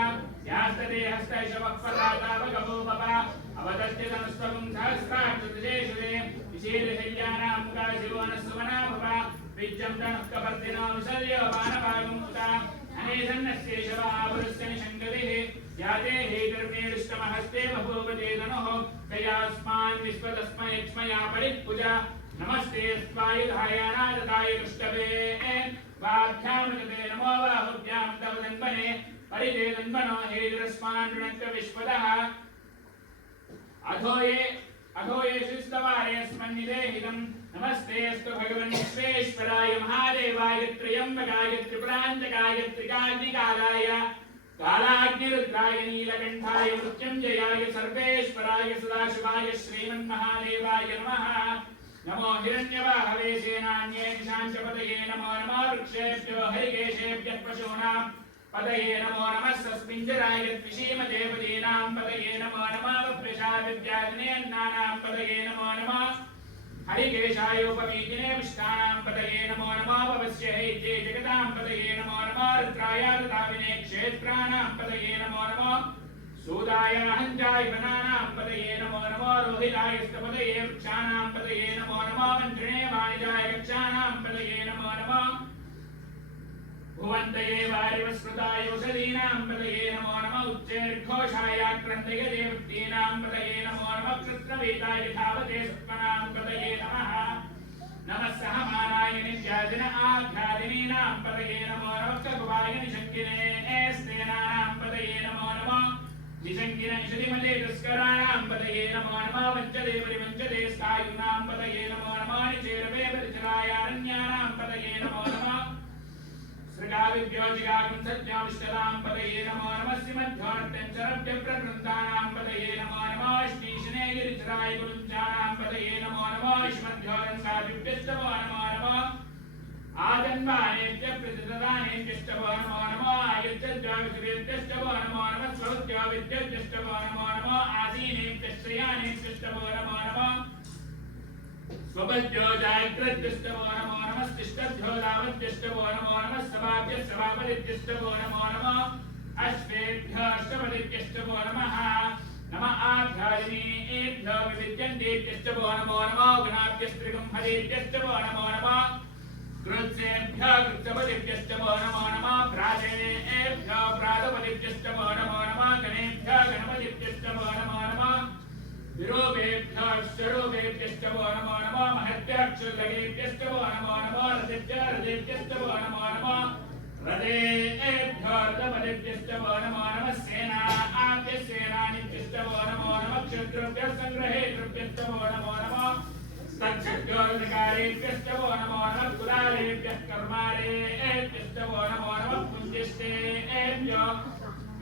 యాస్తదే హస్తైషవః పదాతావగభూపప అవదత్యదనుస్తవం సహస్రాక్షుదేశుదే విశేషశల్యానాం కాశివోనస్సువనాభవ విజ్జం తనఃకపర్దినో విశల్యో వానభాగముత అనేసన్నస్యేషవాపురస్య నిషంగదిః యాతే హేతుర్మేడుష్టమహస్తే బభూవతే ధనుః కయాస్మాన్ విశ్వతస్మయక్ష్మయా పరిఃపుజ. నమస్తే స్వాయుధాయానాదతాయ కృష్టవే వాభ్యాం జతే నమో బాహుభ్యాం తవ ధన్వనే పరిజేదన్వనో హేతురస్మాన్ రుణక్త విశ్వదః. అథోయే अथो येषुस्तवारेऽस्मन्निदेहितं नमस्तेऽस्तु भगवन् विश्वेश्वराय महादेवाय त्र्यम्बकाय त्रिपुरान्तकाय त्रिकाग्निकालाय कालाग्निरुद्राय नीलकण्ठाय मृत्युञ्जयाय सर्वेश्वराय सदाशिवाय श्रीमन्महादेवाय नमः। नमो हिरण्यवाहवे सेनान्ये दिशाञ्चपतये नमो नमो वृक्षेभ्यो हरिकेशेभ्यः पशूनां पतये नमो नमः सस्मिञ्जराय त्रिशीमदेवदीनां पतये नमो नमः वृषाविद्यादिनेन्नानां पतये नमो नमः हरिकेशाय उपवीतिने विष्टानां पतये नमो नमः भवस्य हैत्ये जगतां पतये नमो नमः रुद्राय ददाविने क्षेत्राणां पतये नमो नमः सूदाय हञ्जाय वनानां पतये नमो नमः रोहिताय स्तपतये वृक्षाणां पतये नमो नमः मन्त्रिणे वाणिजाय गच्छानां पतये नमो नमः भुवन्तये वारिवस्मृताय औषधीनां पतये नमो नमः उच्चैर्घोषाय क्रन्दय देवतीनां पतये नमो नमः कृष्णवेदाय धावते सत्मनां पतये नमः नमः सहमानाय नित्यादिन आध्यादिनीनां पतये नमो नमः ककुवाय निशङ्किने स्तेनानां पतये नमो नमः निशङ्किन इषदिमते तस्कराणां पतये नमो नमः वञ्चदे परिवञ्चदे स्थायुनां पतये नमो नमः निचेरवे परिचरायारण्यानां पतये नमो नमः सृगाविभ्योजिगागं सत्याविष्टलां पतये नमो नमः श्रीमध्योर्त्यञ्चरभ्यप्रकृन्तानां पतये नमो नमः श्रीशने गिरिचराय गुरुञ्चानां पतये नमो नमः श्रीमध्योरङ्गाभिभ्यस्तवो नमो नमः आजन्मानेभ्यः प्रतिददानेभ्यस्तवो नमो नमः आयुत्यद्वाविषुरेभ्यस्तवो नमो नमः स्वरुत्याविद्यभ्यस्तवो नमो नमः आसीनेभ्यश्चयानेभ्यस्तवो नमो नमः स्वपद्यो जायकृत्यस्तवो नमो नमः तिष्ठभ्यो दावत्यस्तवो नमो नमः सभाभ्यः सभापतिभ्यस्तवो नमो नमः अश्वेभ्यः अष्टपतिभ्यस्तवो नमः नमः आध्यात्मिकेभ्यो विविद्यन्तेभ्यस्तवो नमो नमः गणाभ्यस्त्रिगं हरेभ्यस्तवो नमो नमः कृत्सेभ्यः कृत्सपतिभ्यस्तवो नमो नमः प्राचेनेभ्यः प्रातपतिभ्यस्तवो नमो नमः गणेभ्यः गणपतिभ्यस्तवो नमो नमः विरूपेभ्यः स्वरूपेभ्यस्तवो नमो नमः महद्भ्यः क्षुल्लकेभ्यस्तवो नमो नमः रथेभ्यः रथेभ्यस्तवो नमो नमः रथेभ्यः रथपतिभ्यस्तवो नमो नमः सेनाभ्यः सेनानीभ्यस्तवो नमो नमः क्षत्रुभ्यः सङ्ग्रहेभ्यस्तवो नमो नमः तक्षभ्योऽधिकारेभ्यस्तवो नमो नमः कुलालेभ्यः कर्मारेभ्यस्तवो नमो नमः पुञ्जिष्टेभ्यः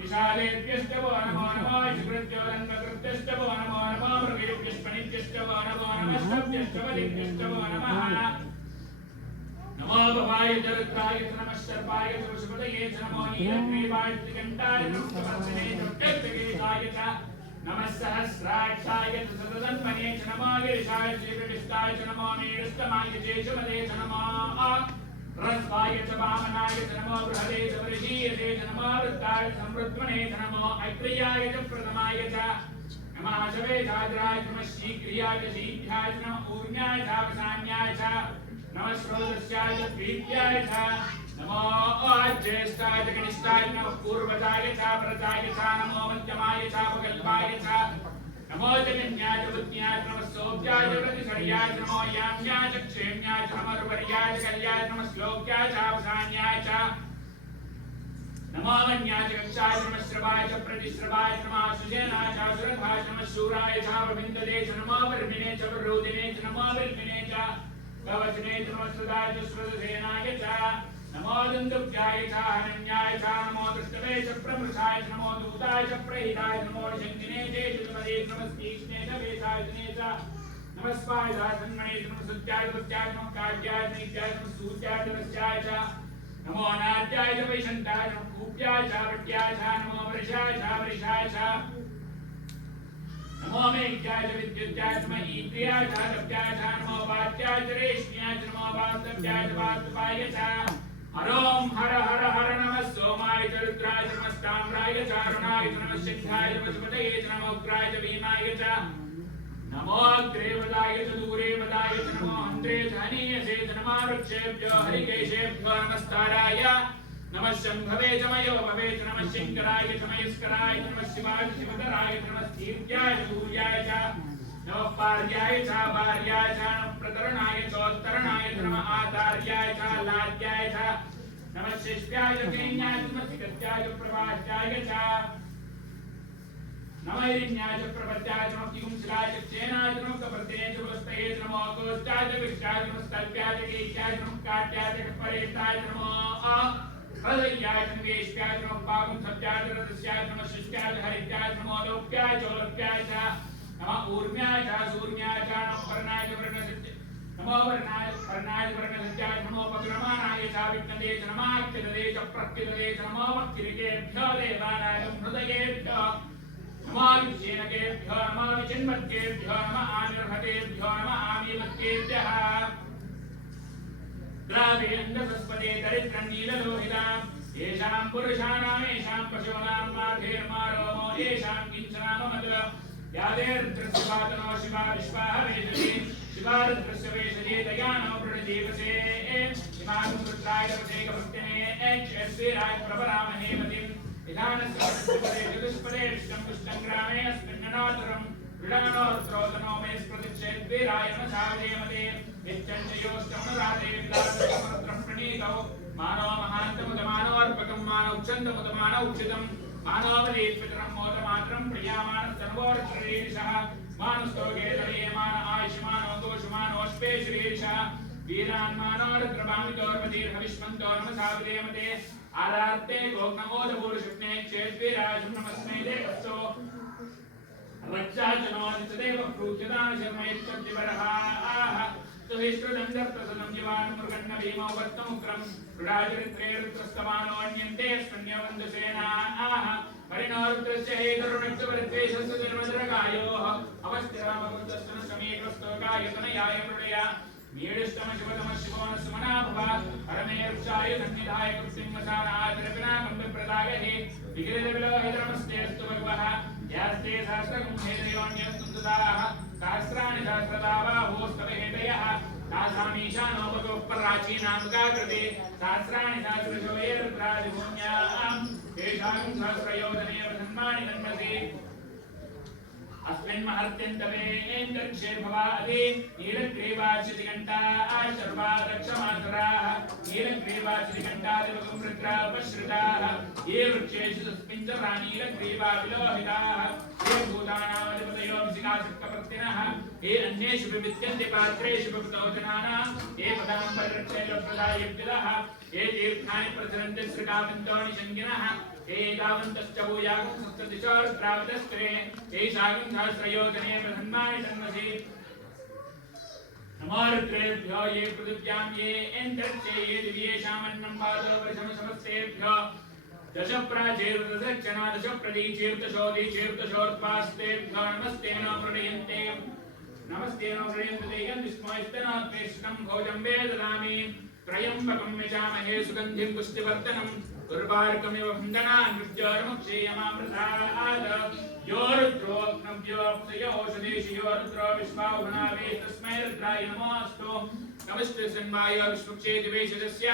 विशालेभ्यस्तवो नमो नमः शुभृत्योरङ्गकृत्यस्तवो नमो नमः मृगेभ्यस्पणिभ्यस्तवो नमो नमः स्तभ्यस्तवदिभ्यस्तवो नमः नमो भवाय जरुद्राय नमः सर्पाय वृषभतये नमो नीलग्रीवाय त्रिकण्ठाय नमस्ते दुर्गेशाय च नमः सहस्राक्षाय सततन्मने च नमो गिरिशाय श्रीप्रविष्टाय च नमो मेरुस्तमाय चेशमदे च नमः रस्वाय च वामनाय च नमो बृहदे च वृषीयसे च नमो वृत्ताय च समृद्ध्वने च नमो अग्र्याय च प्रथमाय च नमः शवेधाद्राय च नमः शीघ्रियाय च शीघ्राय च नमः ऊर्ण्याय च वसान्याय च नमः श्रोतस्याय च प्रीत्याय च नमो ज्येष्ठाय च कनिष्ठाय च नमः पूर्वजाय च व्रताय च नमो मध्यमाय च अपकल्पाय च नमो जगन्याय च बुद्ध्याय च नमः सोभ्याय च प्रतिसर्याय च नमो याम्याय च क्षेम्याय च नमः रुपर्याय च कल्याय च नमः श्लोक्याय च अवसान्याय च नमो वन्याय च कक्षाय च नमः श्रवाय च प्रतिश्रवाय च नमः सुजेनाय च सुरथाय च नमः शूराय च प्रविन्दते च नमो वर्मिणे च प्ररोदिने च नमो वर्मिणे च कवचने च नमः श्रुताय च श्रुतसेनाय च नमो दुन्दुभ्याय च हरण्याय च नमो दृष्टवे च प्रमृषाय च नमो दूताय च प्रहिताय च नमो शङ्किने च चतुर्मदे च नमस्तीक्ष्णे च वेशाय च नमः स्वायुधाय सन्मणे च नमः सुत्याय च भक्त्याय च नमः काव्याय च नीत्याय च नमः सूत्याय च वस्याय च नमो अनाद्याय च वैशन्ताय च नमः कूप्याय च वट्याय च नमो वृषाय च वृषाय च नमो मेघ्याय च विद्युत्याय च नमः ईन्द्रियाय च दप्याय च नमो वात्याय च रेष्म्याय च नमो वास्तव्याय च वास्तवाय च हरों हर हर हर नमः सोमाय च रुद्राय च नमः ताम्राय च अरुणाय च नमः सिद्धाय च पशुपतये च नमः उग्राय च भीमाय च नमो अग्रे वदाय च दूरे वदाय च नमो अन्त्रे च हनीयसे च नमः वृक्षेभ्यो हरिकेशेभ्यो नमस्ताराय नमः शम्भवे च मयोभवे च नमः शङ्कराय च मयस्कराय च नमः शिवाय च शिवधराय च नमः कीर्त्याय च सूर्याय च नमः पार्याय च भार्याय च नमः प्रतरणाय चोत्तरणाय च नमः आचार्याय च लाद्याय च नमः शिष्याय च केन्याय च नमः सिकत्याय च प्रभाष्याय च नमैरिण्याय च प्रपत्याय च नमकिंशिलाय च चेनाय च नमकप्रत्यये च वस्तये च नमो गोष्ठाय च विष्टाय च नमस्तल्प्याय च गेत्याय च नमकाट्याय च कपरेताय च नमो हृदयाय च निवेश्याय च नमपाकं सत्याय च रदस्याय च नमशिष्टाय च हरित्याय च नमो लोप्याय च लोप्याय च नमः ऊर्म्याय च सूर्म्याय च नमः वर्णाय च वर्णसत्य नमो वर्णाय वर्णाय च वर्णसत्याय च नमो पग्रमाणाय च विघ्नदे च नमाक्तिदे च प्रक्तिदे च नमो भक्तिरिकेभ्यो देवानाय च हृदयेभ्यो नमः विषेणकेभ्यो नमः विचिन्मत्केभ्यो नमः आनिर्हतेभ्यो नमः आमीमत्केभ्यः द्रावेन्द्रसस्पदे दरिद्रं नीललोहिताम् येषां पुरुषाणां येषां पशूनां माघेर्मारोमो येषां किञ्चनाममतुल यादेर्द्रस्य वातनो शिवा विश्वाः वेशते शिवारुद्रस्य वेशते दयानो प्रणजीवसे इमां रुद्राय वसेकभक्तिने क्षेत्रीराय प्रपरामहे मतिम् इदानस्पदे चतुष्पदे विष्णं पुष्टं ग्रामे अस्मिन्ननातरं मृडानोत्रोदनो मे स्मृतिक्षेत्रीराय नमसावदेमते नित्यञ्जयोष्टमनुराधे विलासमरुद्रं प्रणीतौ मानो महान्तमुदमानोऽर्पकं मानौक्षन्तमुदमानौक्षितं मानोवलीत्पितरं मोदमात्रं प्रियामानस्तनवोर्श्रीरिषः मानस्तोगे दलीयमान आयुष्मानो दोषमानोऽश्वेश्रीरिषः वीरान्मानोरुद्रभामितोर्वदीर्घविष्मन्तो नमसावदेमते आरार्ते गोग्नमोदपूर्षुप्ने क्षेत्रीराजं नमस्मै देवस्तो रक्षाचनोदितदेव प्रूच्यदानशर्मयत्तद्दिवरहाः सुहिष्टुदं दर्तसदं जीवान् मृगन्न भीमो वत्तमुग्रं रुडाचरित्रे रुद्रस्तमानोऽन्यन्ते स्मन्यवन्दसेनाः परिणोरुद्रस्य हेतरुणक्षवरित्वेषस्य जन्मद्रगायोः अवस्थिरामवृद्धस्तन समीकस्तोकायतनयाय मृडया मीडिष्टमशिवतमशिवोनस्मनाभवा परमेरुक्षाय सन्निधाय कृत्सिंहसानादिरपिनाकं विप्रदागहि विगिरितविलोहितमस्तेऽस्तु भगवः यास्ते सहस्रकुम्भेदयोन्यस्तुतदाः सहस्राणि सहस्रदाबाहोस्तवहेतयः तासामीशानो भगवः प्राचीनामुकाकृते सहस्राणि सहस्रशोयेरुद्रादिभूम्याम् तेषां सहस्रयोजने वसन्मानि नन्मसि अस्मिन् महत्यन्तवे एन्दर्क्षेर्भवादि नीलग्रीवाचितिघण्टा शर्वादक्षमातराः नीलग्रीवाचितिघण्टादिवगं रुद्रापश्रिताः ये वृक्षेषु तस्मिञ्चरा नीलग्रीवा विलोहिताः ये भूतानामधिपतयो विशिखासक्तप्रत्यनः ये अन्येषु विविद्यन्ते पात्रेषु विपतोजनानां ये पदाम्बरक्षैलप्रदायव्यदः ये तीर्थानि प्रचरन्ति श्रीकामन्तोनि शङ्गिनः एतावन्तश्च भूयागं सप्तदिशोर्त्रावतस्त्रे एषागं सहस्रयोजने प्रसन्नानि तन्मसि नमो रुद्रेभ्यो ये पृथिव्यां ये एन्तरिक्षे ये दिव्येषामन्नं पादो वृषमसमस्तेभ्यो दश प्राचेर्दशक्षणा दश प्रदीचेर्तशोदीचेर्तशोर्पास्तेभ्यो नमस्ते नो प्रणयन्ते देयं विस्मयस्तनात्मेष्टं भोजं वे ददामि त्रयम्बकं यजामहे सुगन्धिं पुष्टिवर्धनं दुर्वार्कमिव भञ्जनान् मृत्योर्मुक्षेयमामृताद यो रुद्रोऽग्नव्योऽप्सयोषधीषि यो रुद्रो विश्वाहुनावे तस्मै रुद्राय नमोऽस्तु नमस्ते सन्वाय विष्णुक्षेतिवेशस्य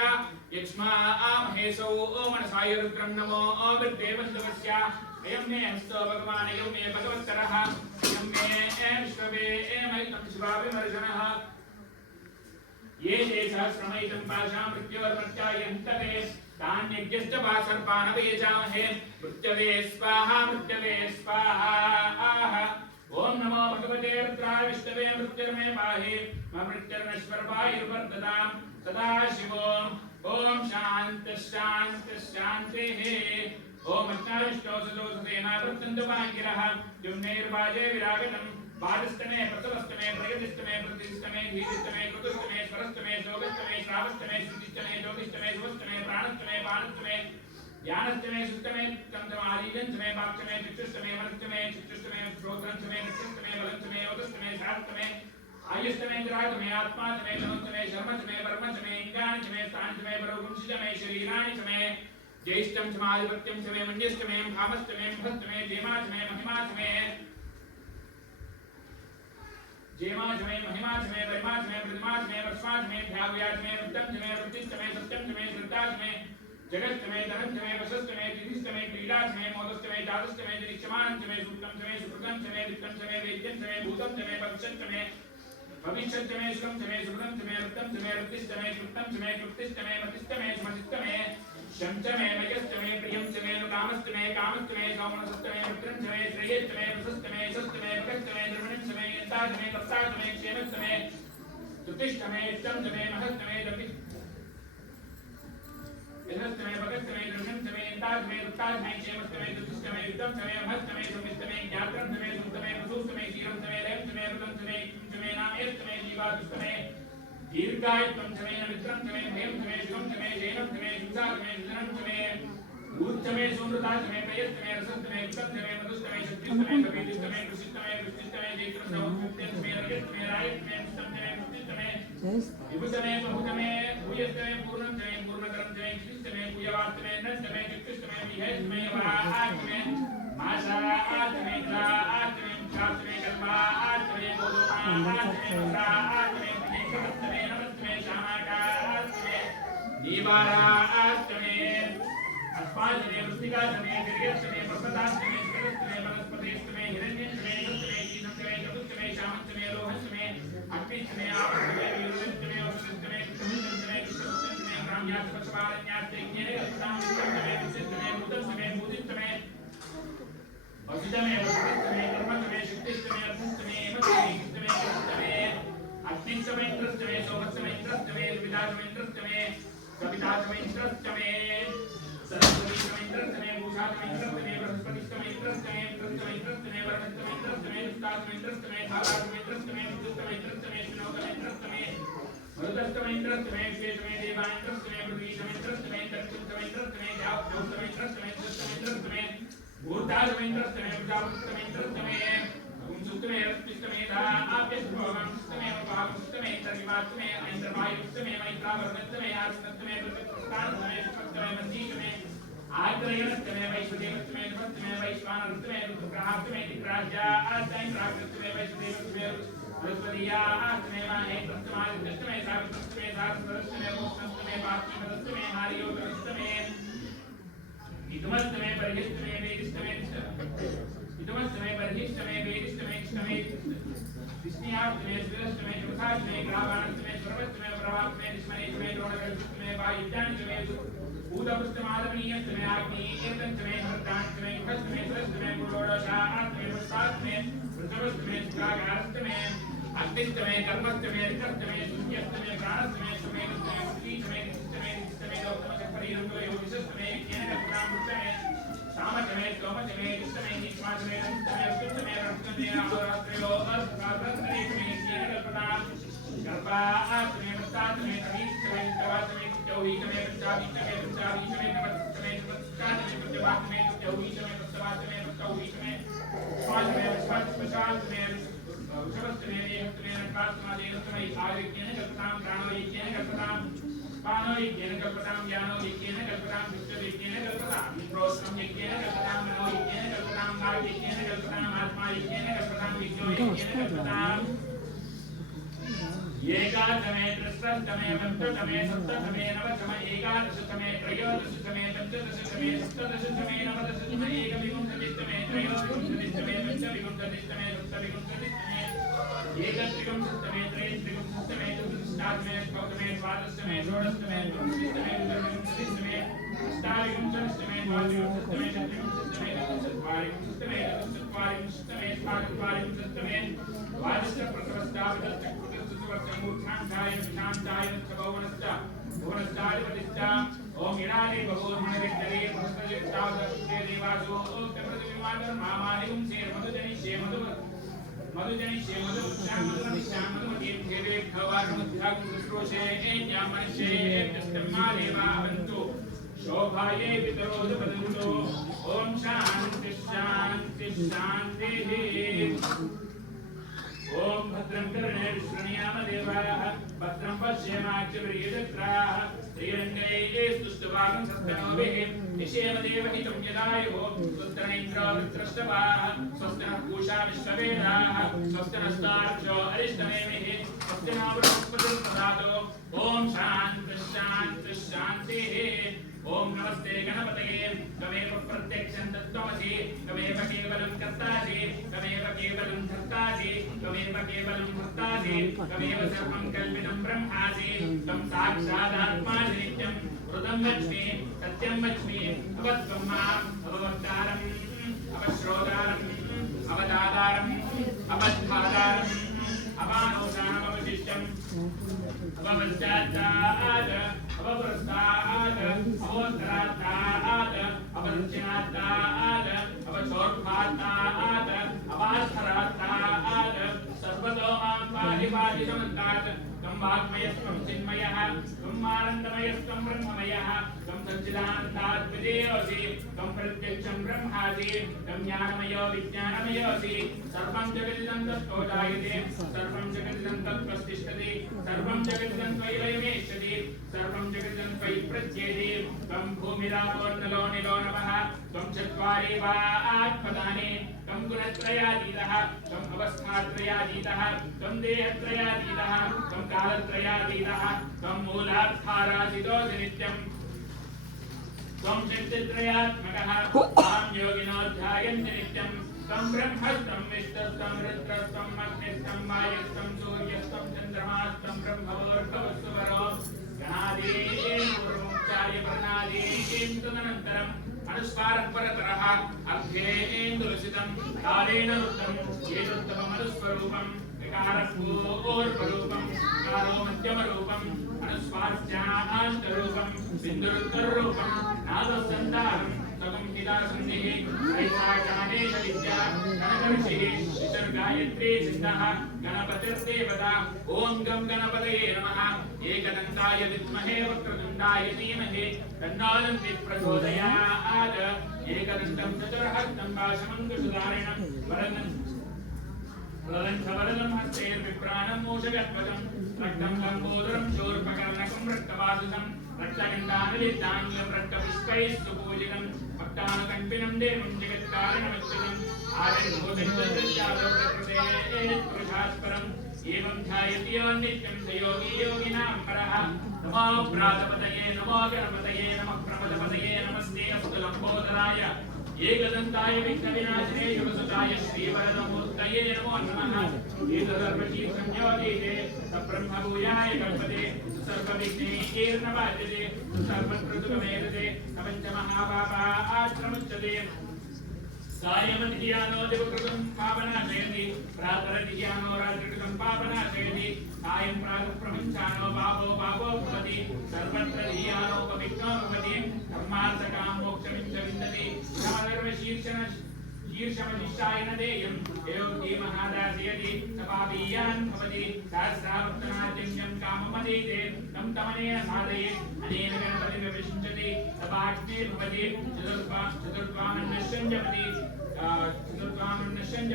यक्ष्मा आमहेसौ मनसाय रुद्रं नमो विद्देवन्दवस्य अयं मे हस्तो भगवान् अयं मे भगवत्तरः अयं मे विश्ववे एमैतं शिवाभिमर्शनः ये ते सहस्रमैतं पाशां मृत्योर्मर्त्यायन्तवे तान्यज्ञश्च वासर्पानवेजामहे मृत्यवे स्वाहा ॐ नमो भगवते रुद्राय विष्णवे मृत्युर्मे पाहि मम मृत्युर्नश्वरवायुर्वर्धतां सदा शिवो ॐ शान्तिः ॐ अज्ञाविष्टो सदोषसेना वृत्तन्दुपाङ्गिरः जुम्नेर्वाजे विरागतम् बाधस्तमे प्रसवस्तमे प्रयतिस्तमे प्रतिष्ठमे धीरिस्तमे कृतुस्तमे स्वरस्तमे शोगस्तमे श्रावस्तमे श्रुतिस्तमे ज्योतिस्तमे शुभस्तमे प्राणस्तमे पानस्तमे ज्ञानस्तमे सुस्तमे तंत्रमादीजनस्तमे पाक्षमे चित्तस्तमे मनस्तमे चित्तस्तमे श्रोत्रस्तमे नित्यस्तमे बलस्तमे योगस्तमे शास्तमे आयुस्तमे इंद्रायतमे आत्मातमे धनुस्तमे शर्मस्तमे वर्मस्तमे इंगानिस्तमे स्थानस्तमे बरोगुंसितमे शरीरानिस्तमे ज्येष्ठं समाधिपत्यं समे मन्यस्तमे भामस्तमे भस्तमे जेमास्तमे महिमास्तमे जेमाचमे महिमाचमे वरिमाचमे प्रतिमाचमे वर्ष्माचमे ध्याव्याचमे रुद्रंचमे रुद्धिष्टमे सत्यंचमे श्रद्धाचमे जगत्चमे धनंचमे वशस्तमे तिथिष्टमे क्रीडाचमे मोदस्तमे जातस्तमे जनिक्षमानंचमे सुक्तंचमे सुकृतंचमे वित्तंचमे वेद्यंचमे भूतंचमे भविष्यंचमे सुखंचमे सुकृतंचमे रुद्रंचमे रुद्धिष्टमे कृत्तंचमे कृत्तिष्टमे मतिष्टमे स्मतिष्टमे शंचमे मयस्तमे प्रियंचमे कामस्तमे कामस्तमे सौमनस्तमे मित्रंचमे श्रेयस्तमे प्रशस्तमे शस्तमे भगस्तमे द्रविणंचमे यंताचमे तप्ताचमे क्षेमस्तमे तुतिष्ठमे इष्टंचमे महस्तमे दपि यहस्तमे भगस्तमे द्रविणंचमे यंताचमे तप्ताचमे क्षेमस्तमे तुतिष्ठमे इष्टंचमे महस्तमे सुमिस्तमे ज्ञात्रंचमे सुतमे प्रसूस्तमे क्षीरंचमे लयंचमे रुदंचमे कुंचमे नामेस्तमे जीवातुस्तमे दीर्घायुत्वंचमे मित्रंचमे भयंचमे शुभंचमे जैनंचमे शुद्धाचमे सुधनंचमे ऊर्चमे सुमृताचमे प्रयस्तमे रसंचमे उत्तंचमे मधुस्तमे शक्तिस्तमे कपिलिस्तमे कृषिस्तमे कृष्णिस्तमे जैत्रसमुक्तंचमे रजस्तमे रायस्तमे पुष्टंचमे पुष्टिस्तमे विभुतमे बहुतमे भूयस्तमे पूर्णंचमे पूर्णतरंचमे कृष्णिस्तमे पूयवास्तमे नंचमे चक्षुस्तमे विहस्तमे वराहास्तमे माशाआस्तमे ग्राआस्तमे मुखास्तमे कल्पाआस्तमे गोदोमाआस्तमे वराआस्तमे नमस्तमे नमस्तमे श्यामाकास्तमे दीवारास्तमे अस्माजने वृत्तिकास्तमे दीर्घस्तमे पर्वतास्तमे स्करस्तमे वनस्पतिस्तमे हिरण्यस्तमे नमस्तमे शीतस्तमे चतुस्तमे श्यामस्तमे लोहस्तमे अग्निस्तमे आपस्तमे वीरस्तमे औषधस्तमे कृष्णस्तमे कृष्णस्तमे ग्राम्यास्तमे ज्ञानकल्पतां विष्णुस्तमे भूतस्तमे भूतिस्तमे औषधस्तमे वसुस्तमे कर्मस्तमे शक्तिस्तमे अर्थस्तमे हेमस्तमे कृष्णस्तमे अग्निस्तमे इंद्रस्तमे सोमस्तमे इंद्रस्तमे विदास्तमे इंद्रस्तमे कवितास्तमे इंद्रस्तमे सरस्वतीस्तमे इंद्रस्तमे भूषास्तमे इंद्रस्तमे बृहस्पतिस्तमे इंद्रस्तमे इंद्रस्तमे इंद्रस्तमे वरुणस्तमे इंद्रस्तमे दुष्टास्तमे इंद्रस्तमे भागास्तमे इंद्रस्तमे विद्युत्तमे इंद्रस्तमे विष्णुस्तमे इंद्रस्तमे मरुतस्तमे इंद्रस्तमे विश्वेस्तमे देवा इंद्रस्तमे पृथ्वीस्तमे इंद्रस्तमे दक्षिणस्तमे इंद्रस्तमे द्यावस्तमे इंद्रस्तमे इंद्रस्तमे भूतास्तमे इंद्रस्तमे प्रजापतिस्तमे इंद्रस्तमे सुस्तमे रस्तिस्तमे धा आप्यस्तमे भागस्तमे इंद्रविवास्तमे इंद्रवायुस्तमे मैत्रावर्णस्तमे आसनस्तमे प्रतिष्ठानस्तमे सुपस्तमे मन्दीस्तमे आग्रयणस्तमे वैश्वदेवस्तमे नमस्तमे वैश्वानरस्तमे रुद्रग्रहास्तमे दिग्राज्या आस्तमे प्राग्रस्तमे वैश्वदेवस्तमे बृहस्पतियास्तमे माहेन्द्रस्तमे सावित्रस्तमे सारस्वतस्तमे मोक्षस्तमे पार्थिवस्तमे हारियोगस्तमे इदमस्तमे परिहिस्तमे वेदिस्तमे इदमस्तमे परिहिस्तमे वेदिस्तमे इष्टमे विष्णुयास्तमे सुरस्तमे जुखास्तमे ग्रावाणस्तमे सर्वस्तमे प्रभास्तमे निष्मनेस्तमे द्रोणकल्पस्तमे वायुज्ञानस्तमे भूतपृष्ठमादमीयस्तमे आग्नेयेतन्तमे हरदान्तमे युगस्तमे सरस्तमे गुरोडशास्तमे वस्तास्तमे पृथवस्तमे सुखागारस्तमे अग्निस्तमे कर्मस्तमे ऋतस्तमे शून्यस्तमे प्राणस्तमे सुमेरस्तमे उष्णीस्तमे निष्ठस्तमे निष्ठस्तमे गौतमचक्रीरन्तमे योगिषस्तमे विज्ञानकल्पनामृतमे सामचमे सोमचमे निष्ठमे निष्माचमे नमस्तमे अस्तुतमे रक्तमे अहोरात्रयो अस्त्रात्रमे विज्ञानकल्पनां गर्भास्तमे वस्तास्तमे कवीस्तमे तवास्तमे चौहीतमे पंचावीतमे पंचावीतमे नमस्तमे नमस्कारमे पंचवास्तमे चौहीतमे पंचवास्तमे पंचौहीतमे स्वास्तमे विश्वास्तमे वृषभस्तमे देहस्तमे नटवास्तमे आदित्येन कल्पतां प्राणो यज्ञेन कल्पतां पानो यज्ञेन कल्पतां ज्ञानो यज्ञेन कल्पतां विश्वयज्ञेन कल्पतां इंद्रोष्टं यज्ञेन कल्पतां मनो यज्ञेन कल्पतां वाक् यज्ञेन कल्पतां आत्मा यज्ञेन कल्पतां विज्ञो यज्ञेन कल्पतां एकादशमे त्रिसप्तमे पञ्चदशमे सप्तदशमे नवदशमे एकादशतमे त्रयोदशतमे पञ्चदशतमे सप्तदशतमे नवदशतमे एकविंशतितमे त्रयोविंशतितमे पञ्चविंशतितमे सप्तविंशतितमे एकत्रिंशत्तमे त्रयस्त्रिंशत्तमे चतुर्दशातमे चौदशमे द्वादशतमे षोडशतमे विंशतितमे विंशतितमे अष्टाविंशतितमे द्वाविंशतितमे चतुर्विंशतितमे चतुश्चत्वारिंशत्तमे चतुश्चत्वारिंशत्तमे द्वाविंशत्तमे द्वादशप्रथमस्तावदश्च वर्षमूर्धांधाय शांताय भुवनश्च भुवनश्चाधिपतिश्च ओम इणाले बहुर्मणविद्यले भस्त्रयुक्तावदस्ते देवासो ओक्तप्रतिमाधर्मामादिं सेर मधुजनिष्ये मधुजनिष्ये मधुश्याम मधुनिश्याम मधुमतीं देवे भवानुद्धां शुश्रूषे एज्ञामनिष्ये एत्यस्तमादेवावन्तु शोभाये पितरोदपदन्तु ओम शान्ति शान्ति शान्तिः ओम भद्रं कर्णे विश्वनियाम देवाः भद्रं पश्येमाच्यप्रियजत्राः श्रीरङ्गैः स्तुष्टुवागं सत्तनोभिः निषेम देवहितं यदायुः स्वस्तिन्द्रो वृत्रष्टवाः स्वस्तिनः पूषा विश्ववेदाः स्वस्तिनस्तार्क्ष्यो अरिष्टनेमिः स्वस्तिनो बृहस्पतिर्दधातु ओम शान्ति शान्ति शान्तिः ओम नमस्ते गणपतये त्वमेव प्रत्यक्षं तत्त्वमसि त्वमेव केवलं कर्तासि त्वमेव केवलं धर्तासि त्वमेव केवलं भर्तासि त्वमेव सर्वं कल्पितं ब्रह्मासि त्वं साक्षादात्मासि नित्यं वृतं वच्मि सत्यं वच्मि अवत्वं माम् अववक्तारम् अवश्रोतारम् अवदातारम् अवद्धातारम् अवानोदानमवशिष्टम् अववज्जातात् अवपुरस्तात् अवोत्तरात्तात् अवदक्षिणात्तात् अवचोर्ध्वात्तात् अवास्थरात्तात् सर्वतो मां पाहि पाहि समन्तात् त्वं वाग्मयस्त्वं चिन्मयः त्वम् आनन्दमयस्त्वं ब्रह्ममयः त्वं सच्चिदानन्दात्मदेवसि त्वं प्रत्यक्षं ब्रह्मासि त्वं ज्ञानमयो विज्ञानमयोऽसि सर्वं जगदिदं तत्तो जायते सर्वं जगदिदं तत्त्वस्तिष्ठति सर्वं जगदिदं त्वयि लयमेष्यति सर्वं जगदिदं त्वयि प्रत्येति त्वं भूमिरापोर्नलो निलो नभः त्वं चत्वारि वा आत्मदानि त्वं गुणत्रयातीतः त्वं अवस्थात्रयातीतः त्वं देहत्रयातीतः त्वं कालत्रयातीतः त्वं मूलाधारासितोऽसि नित्यम् त्वं शक्तित्रयात्मकः त्वां योगिनो ध्यायन्ति नित्यम् त्वं ब्रह्मस्तं विष्णुस्तं रुद्रस्तं अग्निस्तं वायुस्तं सूर्यस्तं चन्द्रमास्तं ब्रह्मवोर्भवस्वरो गणादेन पूर्वमुच्चार्य प्रणादेन तदनन्तरम् अनुस्वारः परतरः अभ्येन्दुलसितं कालेन वृत्तं येतुत्तममनुस्वरूपम् विकारपूर्वरूपम् कारो मध्यमरूपम् अनुस्वास्यान्तरूपम् बिन्दुरुत्तररूपम् नादसन्धारम् तगुं हितासन्निः ऐसाचानेश विद्या गणकर्षिः विसर्गायत्री सिद्धः गणपतिर्देवता ॐ गं गणपतये नमः एकदन्ताय विद्महे वक्रतुण्डाय धीमहि तन्नो दन्तिः प्रचोदयात् एकदन्तं चतुर्हस्तं पाशमङ्कुशधारिणं वरदं हस्तेर्विप्राणं मूषगध्वजं रक्तं लम्बोदरं शूर्पकर्णकं रक्तवासुदं रक्तगन्धानलिताङ्गं रक्तपुष्पैः सुपूजितं भक्तानुकम्पिनं देवं जगत्कारणमच्युतम् आविर्भूतञ्चन्द्रस्यालोककृते पुरुषास्परम् एवं ध्यायति यो नित्यं स योगी योगिनां परः नमो प्रातपतये नमो गणपतये नमः प्रमदपतये नमस्ते अस्तु लम्बोदराय एकदन्ताय विघ्नविनाशिने युगसुताय श्रीवरदमूर्तये नमो नमः एतदर्वशीर्षंयोगीते सब्रह्मभूयाय कल्पते सर्वविघ्नैर्नवाद्यते सर्वत्रतुकमेतते सपञ्चमहापापा आश्रमुच्यते सायमधियानो देवकृतं पावनाशयति प्रातरधियानो रात्रिकृतं पावनाशयति सायं प्रातः प्रपञ्चानो पापो पापो भवति सर्वत्र धियानो पवित्रो भवति धर्मार्थकां मोक्षमिं च विन्दति शीर्षमधिष्ठायन देयं योगी महादासयति सपापीयान् भवति सहस्रावर्तनाद्यं काममदीते तं तमनेन साधयेत् अनेन गणपतिर्विषिञ्चति सपाग्ने भवति चतुर्वामन्नश्यं जपति चतुर्वामन्नश्यं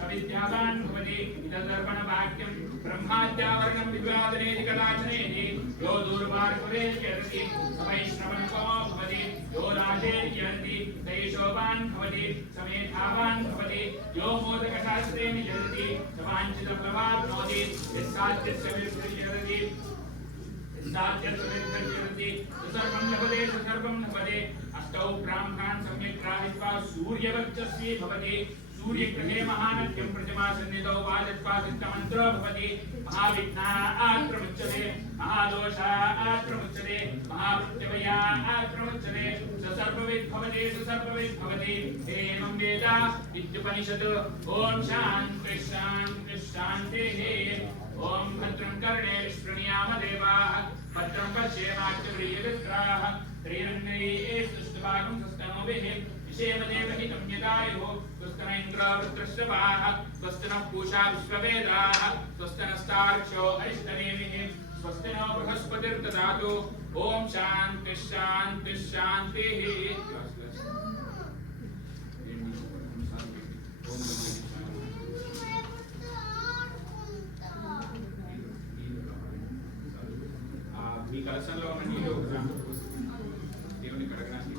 सविद्यावान् भवति इदर्पणवाक्यं ब्रह्माद्यावरणं विवादनेति कदाचनेति यो दूर्वार्कुरेति सवैष्णवनको भवति यो राजेर्यन्ति सैशोभान् भवति समेधावान् भवति यो मोदकशास्त्रेण यजति समाञ्चितफलवाप्नोति यस्साध्यस्य विप्रचरति सर्वं लभते अष्टौ ब्राह्मणान् सम्यक् ग्राहयित्वा सूर्यवर्चस्वी भवति सूर्यग्रहे महानद्यं प्रतिमासन्निधौ वाजत्वादित्यमन्त्रो भवति महाविघ्नात् प्रमुच्यते महादोषात् प्रमुच्यते महामृत्युभयात् प्रमुच्यते स सर्वविद् भवति एवं वेद इत्युपनिषत् ॐ शान्तिः शान्तिः शान्तिः ॐ भद्रं कर्णेभिः शृणुयाम देवाः भद्रं पश्येमाच्चव्रियवित्राः त्रिरङ्गैः सुष्ठुभागं सस्तनोभिः विषेमदेवहितं यदायुः स्वस्ति न इन्द्रो वृत्रश्रवाः स्वस्ति नः पूषा विश्ववेदाः स्वस्ति नस्तार्क्ष्यो अरिष्टनेमिः स्वस्ति नो बृहस्पतिर्दधातु ॐ शान्तिः शान्तिः शान्तिः మీ కలశంలో ఉన్న నీళ్ళు ఒక దాంట్లో పోసుకుని దేవుని కడగడానికి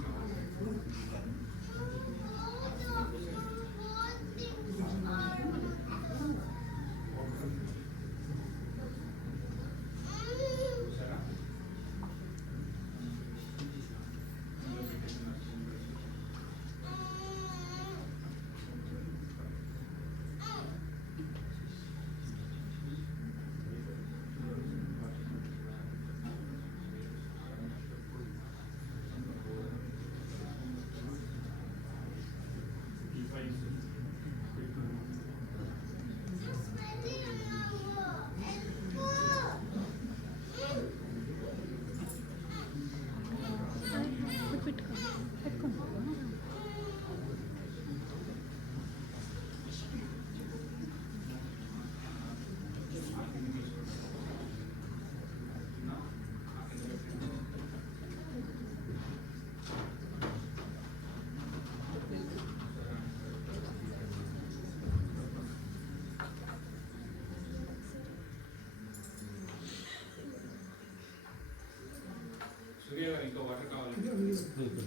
తీసుకోండి.